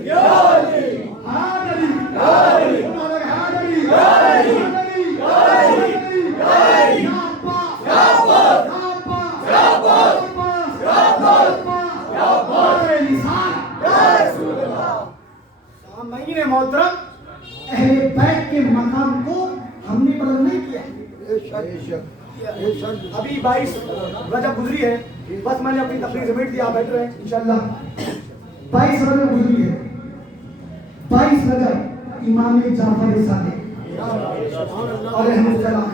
या अली या अली या अली या अली या अली या अली या अली या अब्बास या अब्बास या अब्बास या अब्बास या अब्बास या रसूल अल्लाह। सामईन मोहतरम, अहले बैत के मकाम को हमने बदल नहीं किया। अभी 22 रजब गुजरी है, बस मैंने अपनी तकरीर समेट दी, आप बैठ रहे हैं इंशाल्लाह। 22 रजब गुजरी है, 22 रजब इमाम जाफर सादिक अलैहिस्सलाम।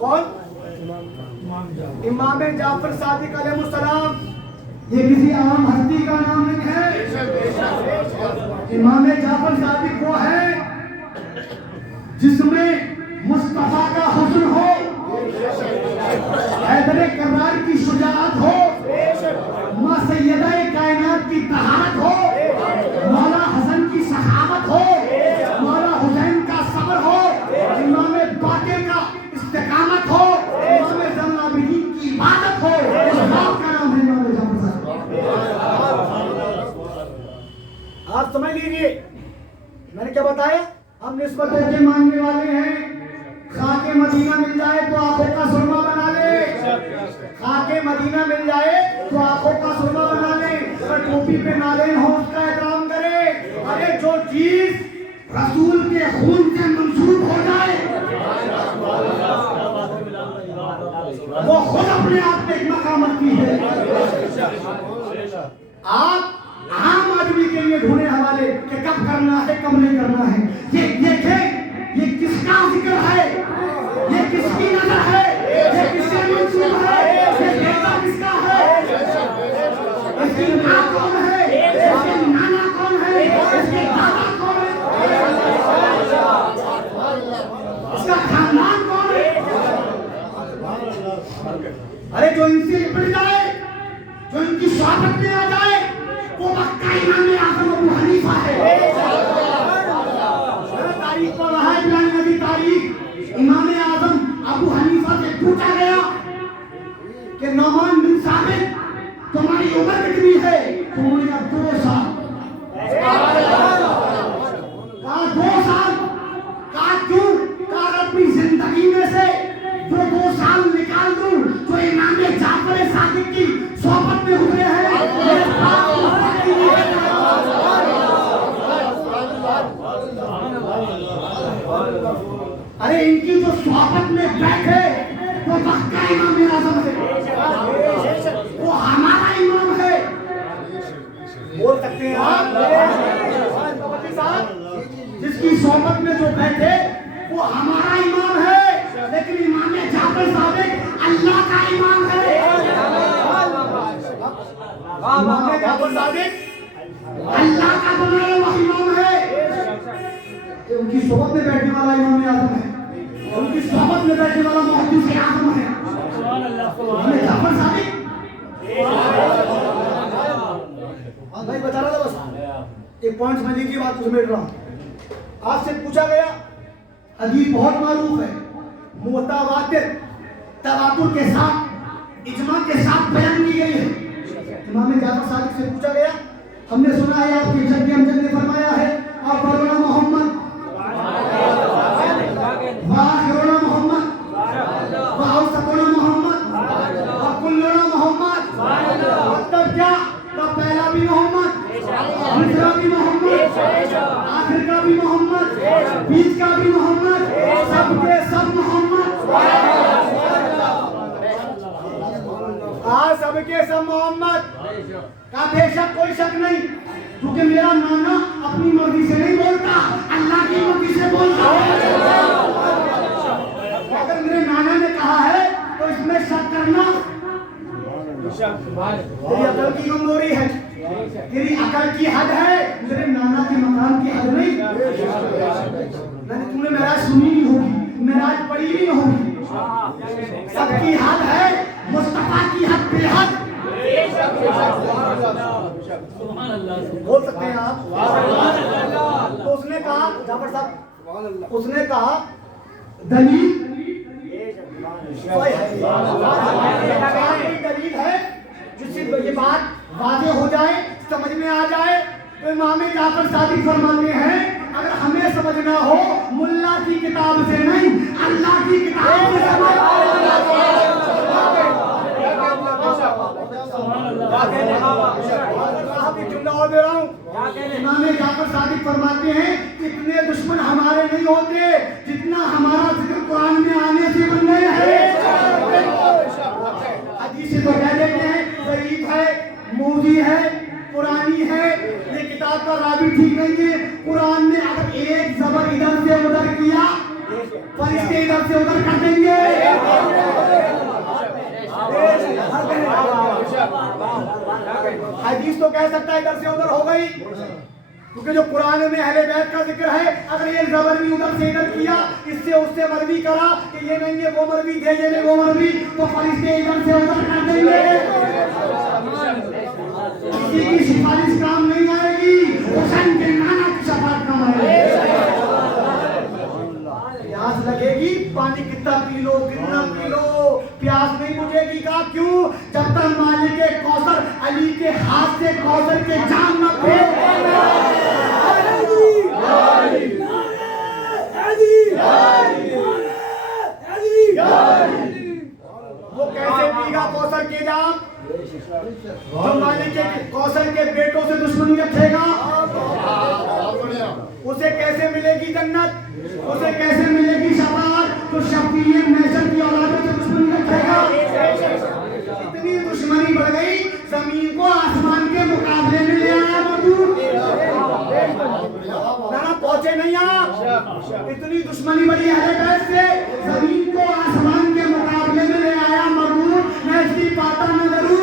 कौन? इमाम जाफर सादिक अलैहिस्सलाम। ये किसी आम हस्ती का नाम नहीं है। इमाम जाफर सादिक वो है जिसमें मुस्तफा का हुस्न हो, हैदर कर्रार की शुजाअत हो, मां सैयदा कायनात की तहारत हो, मौला हसन की सखावत हो, मौला हुसैन का सब्र हो, इमाम बाक़िर का इस्तिकामत हो, इमाम ज़ैनुल आबिदीन की इबादत हो। इस बात का नाम है इमाम जाफर सादिक। आप समझ लीजिए, मैंने क्या बताया, हम निस्बतों के मानने वाले हैं। खाके मदीना मिल जाए तो आंखों का सुरमा बना ले, खाके मदीना मिल जाए तो आंखों का सुरमा बना ले, अगर टोपी पे नालेन हो उसका एहतराम करे। अरे जो चीज रसूल के खून से मंसूब हो जाए वो खुद अपने आप में एक मकामत की है। आप आम आदमी के लिए ढूंढे हवाले कि कब करना है कब नहीं करना है, ये देखे पढ़ा है पुरानी नदी तारीख, इमाम आजम अबू हनीफा से पूछा गया कि नौमान बिन साबित तुम्हारी उम्र कितनी है? तो उन्होंने कहा 2 साल। कहा 2 साल? कहा क्यों? कहा अपनी जिंदगी में से जो 2 साल निकाल दूं जो इमाम जाफर सादिक की सोहबत में हुए हैं। अरे इनकी जो सोहबत में बैठे वो वक्त का इमाम आजम है, वो हमारा इमाम है। बोल सकते हैं आप? जिसकी सोहबत में जो बैठे वो हमारा इमाम है, लेकिन इमाम जाफर सादिक अल्लाह का इमाम है। इमाम जाफर सादिक अल्लाह का बनाया हुआ इमाम है। उनकी सोहबत में बैठने वाला इमाम आजम है, उनकी सोहबत में बैठने वाला मुहद्दिस आजम है इमाम जाफर सादिक। भाई बता रहा था, बस एक पॉइंट समझ लीजिए, बात समेट रहा हूं। आपसे पूछा गया, हदीस बहुत मारूफ है, मुतवातिर तवातुर के साथ इजमा के साथ बयान की गई है। इमाम जाफर सादिक से पूछा गया, हमने सुना है आपके जद्द अमजद ने फरमाया है, आप बरोना मोहम्मद वाखिरुना मोहम्मद वाउसतुना मोहम्मद वकुल्लुना मोहम्मद। मतलब क्या? का पहला भी मोहम्मद, दूसरा भी मोहम्मद, आखिर का भी मोहम्मद, बीच का भी मोहम्मद, सबके सब मोहम्मद। सबके सब मोहम्मद का बेशक कोई शक नहीं, क्योंकि मेरा नाना अपनी मर्जी से नहीं बोलता, अल्लाह की मर्जी से बोलता है। अगर मेरे नाना ने कहा है तो इसमें शक करना तेरी अकल की कमजोरी है, तेरी अकल की हद है, मेरे नाना के मकान की हद नहीं। मैंने तुमने मेराज सुनी नहीं होगी, मेराज पढ़ी नहीं होगी। सबकी हद है, मुस्तफा की हद बेहद। बोल सकते हैं आप? तो उसने कहा, जाफर साहब, उसने कहा दलील दलील है जिससे ये बात वाज़ेह हो जाए, समझ में आ जाए। तो इमाम जाफर सादिक फरमाते हैं, अगर हमें समझना हो मुल्ला की किताब से नहीं, अल्लाह की किताब से दे रहा हूँ। इमाम जाफर सादिक फरमाते हैं, इतने दुश्मन हमारे नहीं होते जितना हमारा जिक्र कुरान में आने से बन गए हैं। हदीस तो कह देते हैं ज़ईफ है, मौज़ी है, पुरानी है, ये किताब का रावी ठीक नहीं है। कुरान में अगर एक जबर इधर से उधर किया, फरिश्ते इधर से उधर कर देंगे। हदीस तो कह सकता है इधर से उधर हो गई, क्योंकि जो कुरान में अहले बैत का जिक्र है, अगर ये जबर भी उधर से इधर किया, इससे उससे मरवी करा कि ये नहीं है वो मरवी थे, ये नहीं वो मरवी, तो फरिश्ते इधर से उधर कर देंगे। किसी की सिफारिश काम नहीं आएगी, हुसैन के नाना की सिफारिश काम आएगी। प्यास लगेगी, पानी कितना पी लो, कितना पी लो, प्यास नहीं बुझेगी। का क्यों? जब तक मालिक कौसर अली के हाथ से कौसर के जाम न फेंक। वो कैसे पीगा कौसर के जाम? जो मालिक के कौसर के बेटों से दुश्मनी रखेगा, उसे कैसे मिलेगी जन्नत? उसे कैसे मिलेगी शफाअत? तो शफीए महशर की औलाद से दुश्मनी रखेगा। इतनी दुश्मनी बढ़ गई, जमीन को आसमान के मुकाबले में ले आया मजदूर। ना पहुंचे नहीं आप, इतनी दुश्मनी बढ़ी अहले बैत से, जमीन को आसमान के मुकाबले में ले आया मजदूर। मैं इसकी पाता न जरूर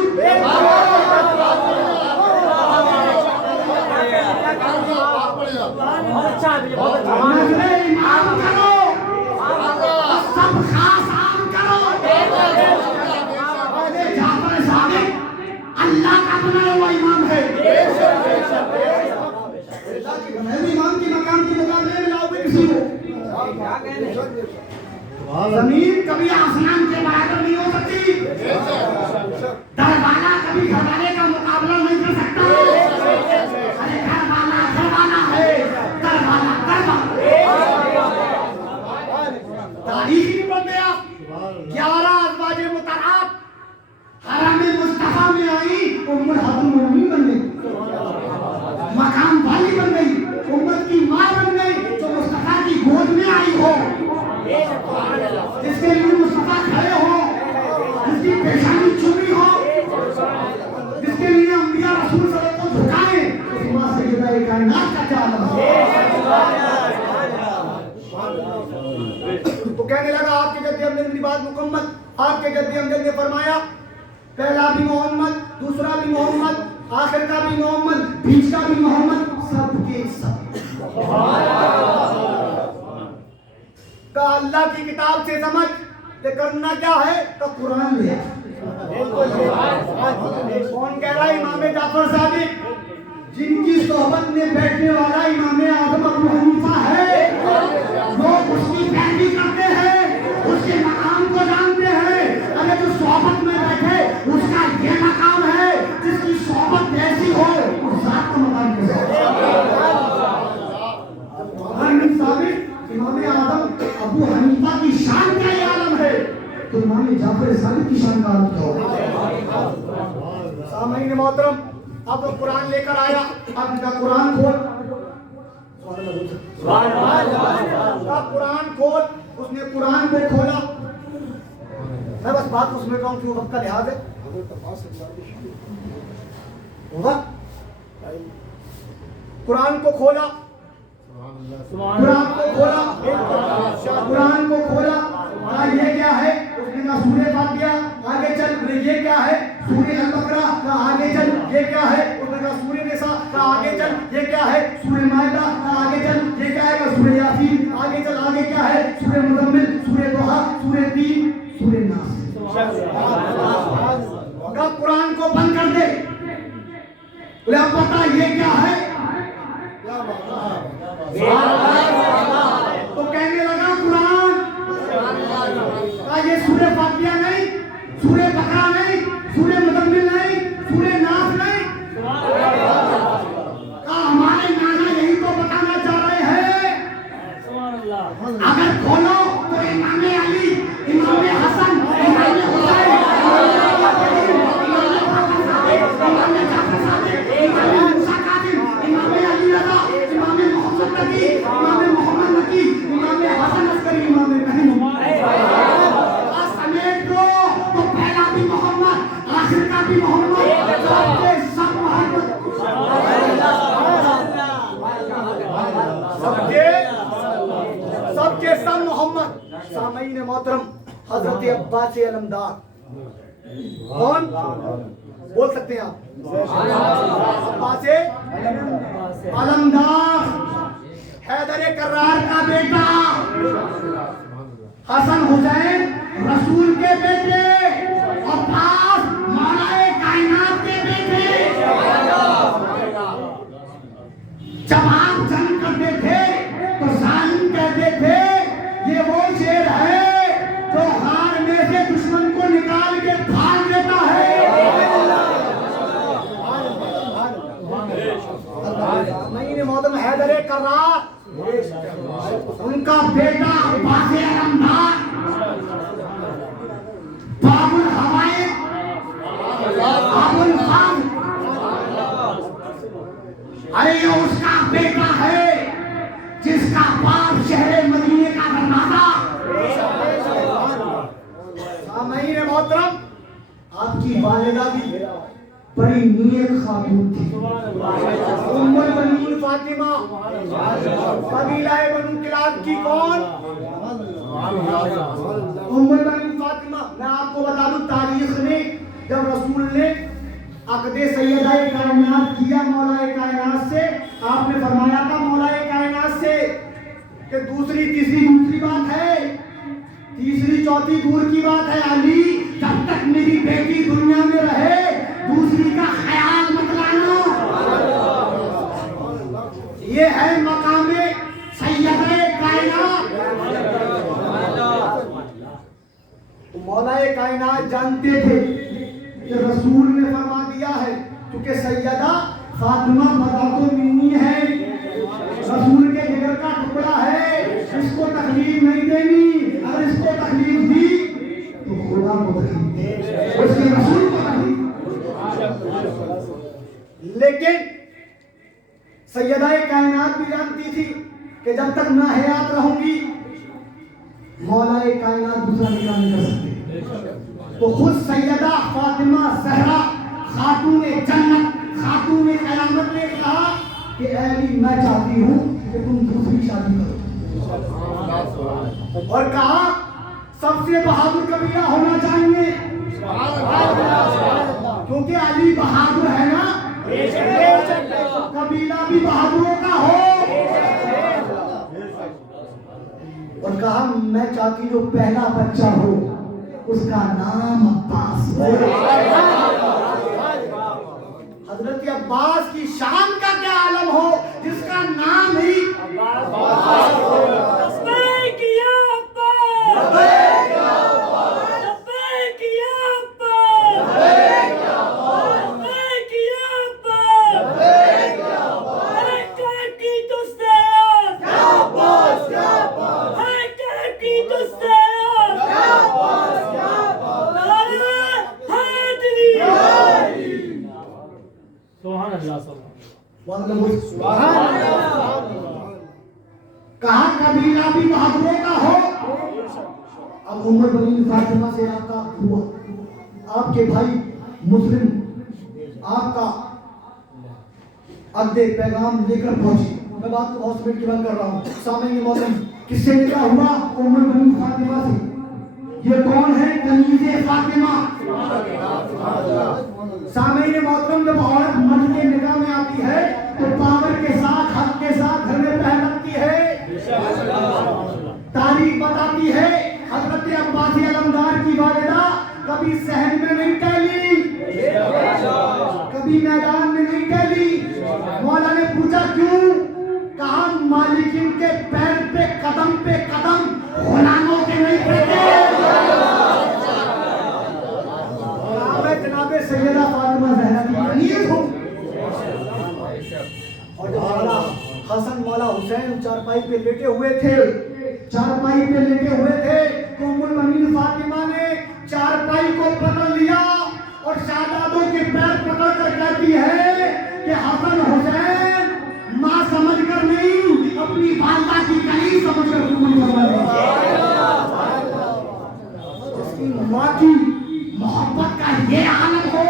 इमाम करो, सब खास आम करो। जाफर सादिक अल्लाह का बनाया हुआ इमाम है। इमाम की मकाम के मुकाबले में लाओगे किसी को? जमीन कभी आसमान के बराबर नहीं हो सकती। दरवाजा कभी घरवाले का मुकाबला नहीं कर सकता। अरे घरवाला घरवाला है, दरवाजा दरवाजा। तारीख नहीं पढ़ते आप? 11 अज़वाजे मुतहरात हरामे मुस्तफा में आई, उम्मुल हदम मोमिन बन गई, मकाम वाली बन गई, उम्मत की माँ बन गई, जो मुस्तफा की गोद में आई हो, जिसके लिए मुस्तफा खड़े हो, जिसकी पेशानी चुमी हो, जिसके लिए अंबिया रसूल सल्लल्लाहु अलैहि वसल्लम को झुकाए, उस माँ सैयदा कायनात का क्या आलम है। तो कहने लगा आपके जद्दे अमजद की बात मुकम्मल। आपके जद्दे अमजद ने फरमाया पहला भी मोहम्मद, दूसरा भी मोहम्मद, आखिर का भी मोहम्मद, बीच का भी मोहम्मद, सबके सब। का अल्लाह की किताब से समझ ते करना क्या है, तो कुरान ले। कौन कह रहा है? इमाम जाफर सादिक, जिनकी सोहबत में बैठने वाला इमाम आजम अबू हनीफा है। लोग उसकी पैरवी करते हैं, उसके मकाम को जानते हैं। अरे जो सोहबत में बैठे उसका ये मकाम है, जिसकी सोहबत ऐसी हो उस जात का मकाम कैसा साबित। इमाम आजम अबू हनीफा की शान का ये आलम है, तो इमाम जाफर सादिक की शान का आलम क्या होगा। सामईन मोहतरम, अब वो कुरान लेकर आया। अब इनका कुरान खोल, कुरान खोल। उसने कुरान को खोला। मैं बस बात उसमें कहूँ क्यों वक्त का लिहाज है होगा। कुरान को खोला, कुरान को खोला, कुरान को खोला। कहा ये क्या है? उसने कहा सूरह फातिहा। आगे चल, ये क्या है? सूरह अल-बकरा। कहा आगे चल, ये क्या है? उसने कहा सूरह निसा। कहा आगे चल, ये क्या है? सूरह माइदा। कहा आगे चल, ये क्या है? सूरह यासीन। आगे चल, आगे क्या है? सूरह मुज़म्मिल, सूरह दुहा, सूरह तीन, सूरह नास। कहा कुरान को बंद कर दे। बोले अब बता ये क्या है? तो कहने लगा कुरान। कहा ये सूरह फातिहा नहीं, सूरह बकरा नहीं, सूरह मुज़म्मिल नहीं, सूरह नास नहीं। कहा हमारे नाना यही तो बताना चाह रहे हैं। अगर खोलो तो इमाम अली, इमाम हसन, इमाम हुसैन, इमाम जाफर सादिक, इमाम मूसा कादिम, इमाम अली रज़ा, इमाम मोहम्मद नकी, इमाम मोहम्मद नकी, इमाम हसन अस्करी, इमाम रहीम समेट दो तो पहला भी मोहम्मद, आखिर का भी मोहम्मद, सबके सब मोहम्मद, सबके सब मोहम्मद। सामईन मोहतरम, हजरत अब्बास अलमदार कौन बोल सकते हैं आप? अब्बास अलमदार, हैदर कर्रार का बेटा, हसन हुसैन रसूल के बेटे, अब्बास मौलाए कायनात के बेटे। जब आप जंग करते थे तो जालिम कहते थे ये वो शेर है जो हार में से दुश्मन को निकाल के भाग देता है। महीने मोहतरम हैदर कर्रार, उनका बेटा अब्बास अलमदार, बाबुल हवाए, बाबुल खान। अरे ये उसका बेटा है जिसका बाप शहरे मदीने का दरवाजा। सामईन मोहतरम, आपकी वालिदा भी बड़ी नेक खातून थी। उम्मुल बनीन फातिमा, कबीला बनु किलाब की कौन? उम्मुल बनीन फातिमा। मैं आपको बता दूं तारीख में जब रसूल ने अक़दे सैयदा कायनात किया मौलाए कायनात से, आपने फरमाया था मौलाए कायनात से कि दूसरी तीसरी दूसरी बात है, तीसरी चौथी दूर की बात है। अली जब तक मेरी बेटी दुनिया में रहे दूसरी का ख्याल मत लाना। ये है मकामे सैयद कायनात। कायनात जानते थे कि रसूल ने फरमा दिया है, क्योंकि सैयदा फातिमा बदातो मिन्नी है, रसूल के जिगर का टुकड़ा है, इसको तकलीफ नहीं देनी। अगर इसको तकलीफ दी तो खुदा को तकलीफ दी, उसके रसूल को तकलीफ। लेकिन सैयदा कायनात भी जानती थी कि जब तक मैं हयात रहूंगी मौलाए कायनात दूसरा निकाह नहीं कर सकते। तो खुद सैयदा फातिमा ज़हरा खातून जन्नत खातून क़यामत ने कहा कि अली मैं चाहती हूँ कि तुम दूसरी शादी करो, और कहा सबसे बहादुर कबीला होना चाहिए, क्योंकि अली बहादुर है ना, कबीला भी बहादुरों का हो। और कहा मैं चाहती जो पहला बच्चा हो उसका नाम अब्बास हो। हजरत अब्बास की शान का क्या आलम हो जिसका नाम ही अब्बास हो। कहा कबीला भी बहादुरों का हो। अब उमर बनी फातिमा से आपका हुआ, आपके भाई मुस्लिम आपका अद्दे पैगाम लेकर पहुंची। मैं बात को बहुत मिनट की बंद कर रहा हूँ। सामने मौसम किससे निकाह हुआ? उमर बनी फातिमा से। ये कौन है? कनीज़े फातिमा। सामने मोहतरम जब औरत मर्द के निकाह में आती है तो पावर के साथ हक के साथ घर में पहन रखती है, तारीख बताती है। हजरत अब्बास अलमदार की वालिदा कभी सहन में नहीं टहली, कभी मैदान में नहीं टहली। मौला ने पूछा क्यों? कहा मालिकिन के पैर पे कदम गुलामों के नहीं फेंके। जनाबे सैयदा फातिमा ज़हरा की कनीज़ हूँ। और जब मौला हसन मौला हुसैन चारपाई पे लेटे हुए थे तो उम्मुल मोमिनीन फातिमा ने चारपाई को पकड़ लिया और शाहजादों के पैर पकड़ कर कहती है कि हसन हुसैन माँ समझकर नहीं अपनी वालिदा की कनीज़ समझकर कबूल फरमा लीजिए। जिसकी माँ की मोहब्बत का ये आलम हो,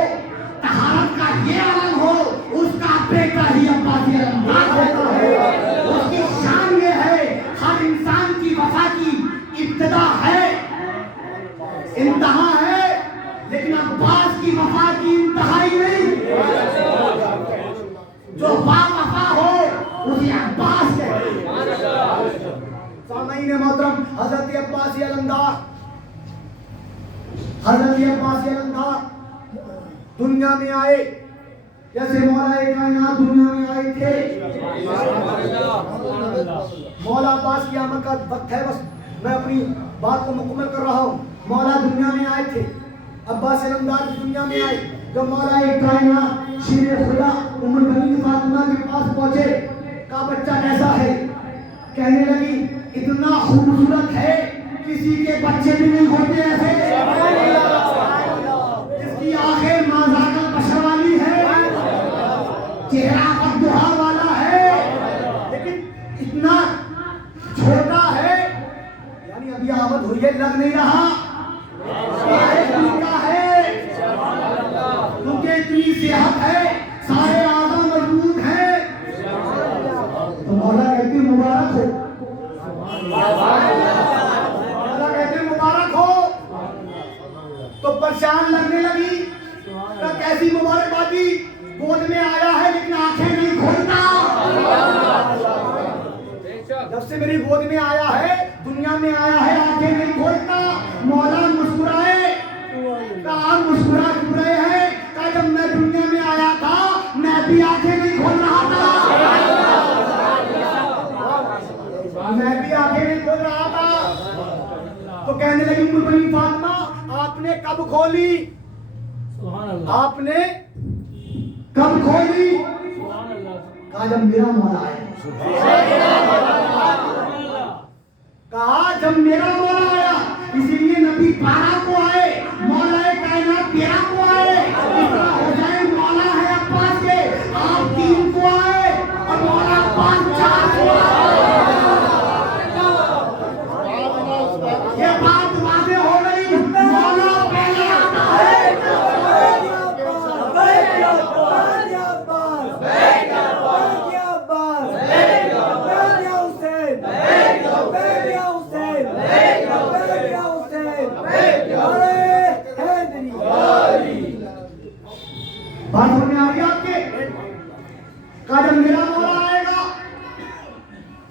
तहारत का ये आलम हो, उसका बेटा ही अब्बास अलमदार होता है। उसकी शान ये है, हर इंसान की वफा की इब्तिदा है, इंतहा है, लेकिन अब्बास की वफा की इंतहाई नहीं। जो बावफा हो उसे अब्बास कहते हैं। सामईन मोहतरम हजरत अब्बास अलमदार दुनिया में आए जैसे मौला कायनात दुनिया में आए थे। मौला अब्बास की आमद का वक्त है, बस मैं अपनी बात को मुकम्मल कर रहा हूँ। मौला दुनिया में आए थे, अब्बास अलमदार दुनिया में आए। जब मौला कायनात शीर खुदा उम्मुल मोमिनीन फातिमा के पास पहुंचे, कहा बच्चा कैसा है? कहने लगी इतना खूबसूरत है किसी के बच्चे भी नहीं होते ऐसे, जिसकी आंखें माज़ाकल बशर वाली है, चेहरा बद्दुआ वाला है, लेकिन इतना छोटा है, यानी अभी आमद हुई है, लग नहीं रहा है, क्योंकि इतनी सेहत है, सारे आज़ा मजबूत है। तो मौला कहती मुबारक हो, मुबारक हो। तो परेशान लगने लगी, तो कैसी मुबारकबादी? गोद में आया है लेकिन आंखें नहीं खोलता। जब से मेरी गोद में आया है, दुनिया में आया है, आंखें नहीं खोलता। मौला मुस्कुराए, कहा मुस्कुरा क्यों रहे हैं? कहा जब मैं दुनिया में आया था मैं भी आंखें नहीं खोल रहा था, मैं भी आंखें नहीं खोल रहा था। तो कहने लगी उम्मुल मोमिनीन फातिमा आपने कब खोली? सुभान अल्लाह, आपने कब खोली? सुभान अल्लाह, कहा जब मेरा मौला आया। कहा जब मेरा मौला आया। इसीलिए नबी 12 को आए, मौला कायनात 13 को आए। हुसैन मौला है अब्बास के, आप 3 को आए और मौला अब्बास 4 को आए। ये बात वाज़ेह हो गई, मौला पहले आता है। बात समझ में आ गई आपके? कहा जब मेरा मौला आएगा,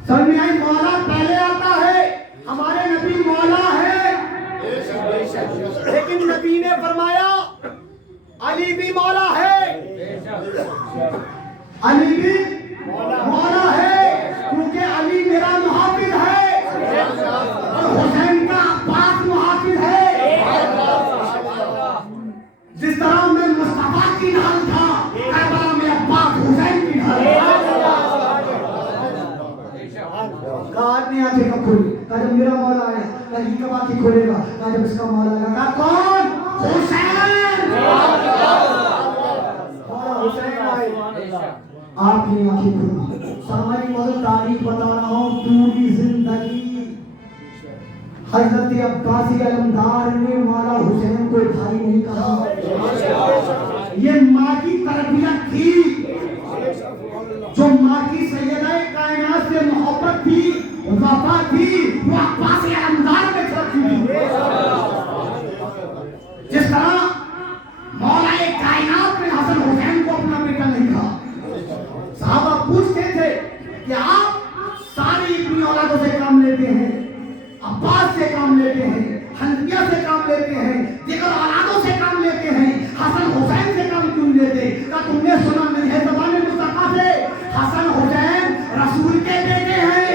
समझ में आई? मौला पहले आता है, हमारे नबी मौला है। लेकिन नबी ने फरमाया अली भी मौला है, अली भी मौला है, क्योंकि अली मेरा मुहाफिज है और हुसैन का अब्बास मुहाफिज है। जिस तरह मैं मुस्तफा की ढाल था, करबला में अब्बास हुसैन की ढाल। कहा ने आंखें कब खोली? कहा जब मेरा मौला आया। कहा ये कब आंखें खोलेगा? कहा जब इसका मौला आएगा। कहा कौन? हुसैन। हुसैन आए, आपकी आंखें खुली। सामान्य मौजूद तारीख बता रहा हूँ, पूरी जिंदगी हजरत अब्बासी अलमदार ने मौला हुसैन को भाई नहीं कहा। ये माँ की तरबियत थी, जो माँ की सैयदा कायनात से मोहब्बत थी, वफा थी, वो अब्बासी अलमदार में रखी थी। जिस तरह मौला कायनात ने हसन हुसैन को अपना बेटा नहीं कहा। साहबा पूछते थे कि आप सारी अपनी औलादों से काम लेते हैं, अब्बास से काम लेते हैं, हनफिया से काम लेते हैं, दीगर औलादों से काम लेते हैं, हसन हुसैन से काम क्यों लेते? क्या तुमने सुना नहीं है ज़बान मुस्तफा से हसन हुसैन रसूल के बेटे हैं?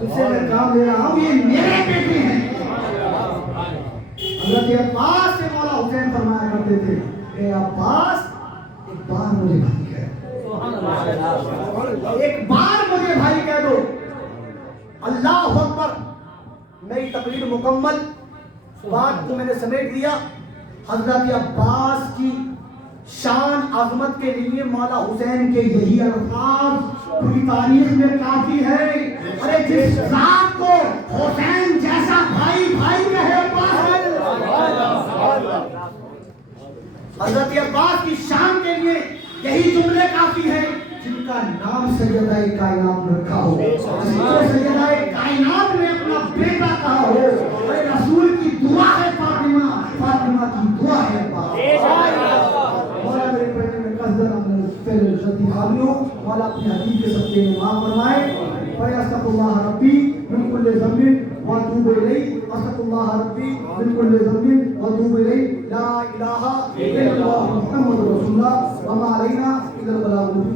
उनसे मैं काम ले रहा हूँ, ये मेरे बेटे हैं। हज़रत अब्बास से मौला हुसैन फरमाया करते थे, ए अब्बास एक बार मुझे भाई कह दो, एक बार मुझे भाई कह दो। अल्लाह अकबर। मेरी तकरीर मुकम्मल, बात को मैंने समेट दिया। हजरत अब्बास की शान अजमत के लिए मौला हुसैन के यही अल्फाज पूरी तारीख में काफी है। अरे जिस रात को हुसैन जैसा भाई भाई कहे अब्बास, हजरत अब्बास की शान के लिए यही जुमले काफी है। जिनका नाम सैयदा कायनात में रखा हो, जिसको सैयदा कायनात ने अपना बेटा कहा हो। अरे रसूल की दुआ है फातिमा, फातिमा की दुआ है अब्बास। मौला मेरे पढ़ने में कसदर अपने पहले जल्दी हालियों, मौला अपने हदीस के सत्ते में माफ फरमाए। फयस्तगफिरुल्लाह रब्बी मिन कुल्लि ज़ंबिन व अतूबु इलैहि, अस्तगफिरुल्लाह रब्बी मिन कुल्लि ज़ंबिन व अतूबु इलैहि। ला इलाहा इल्लल्लाह मुहम्मदुर रसूलुल्लाह व मा अलैना इल्लल बलागुल मुबीन।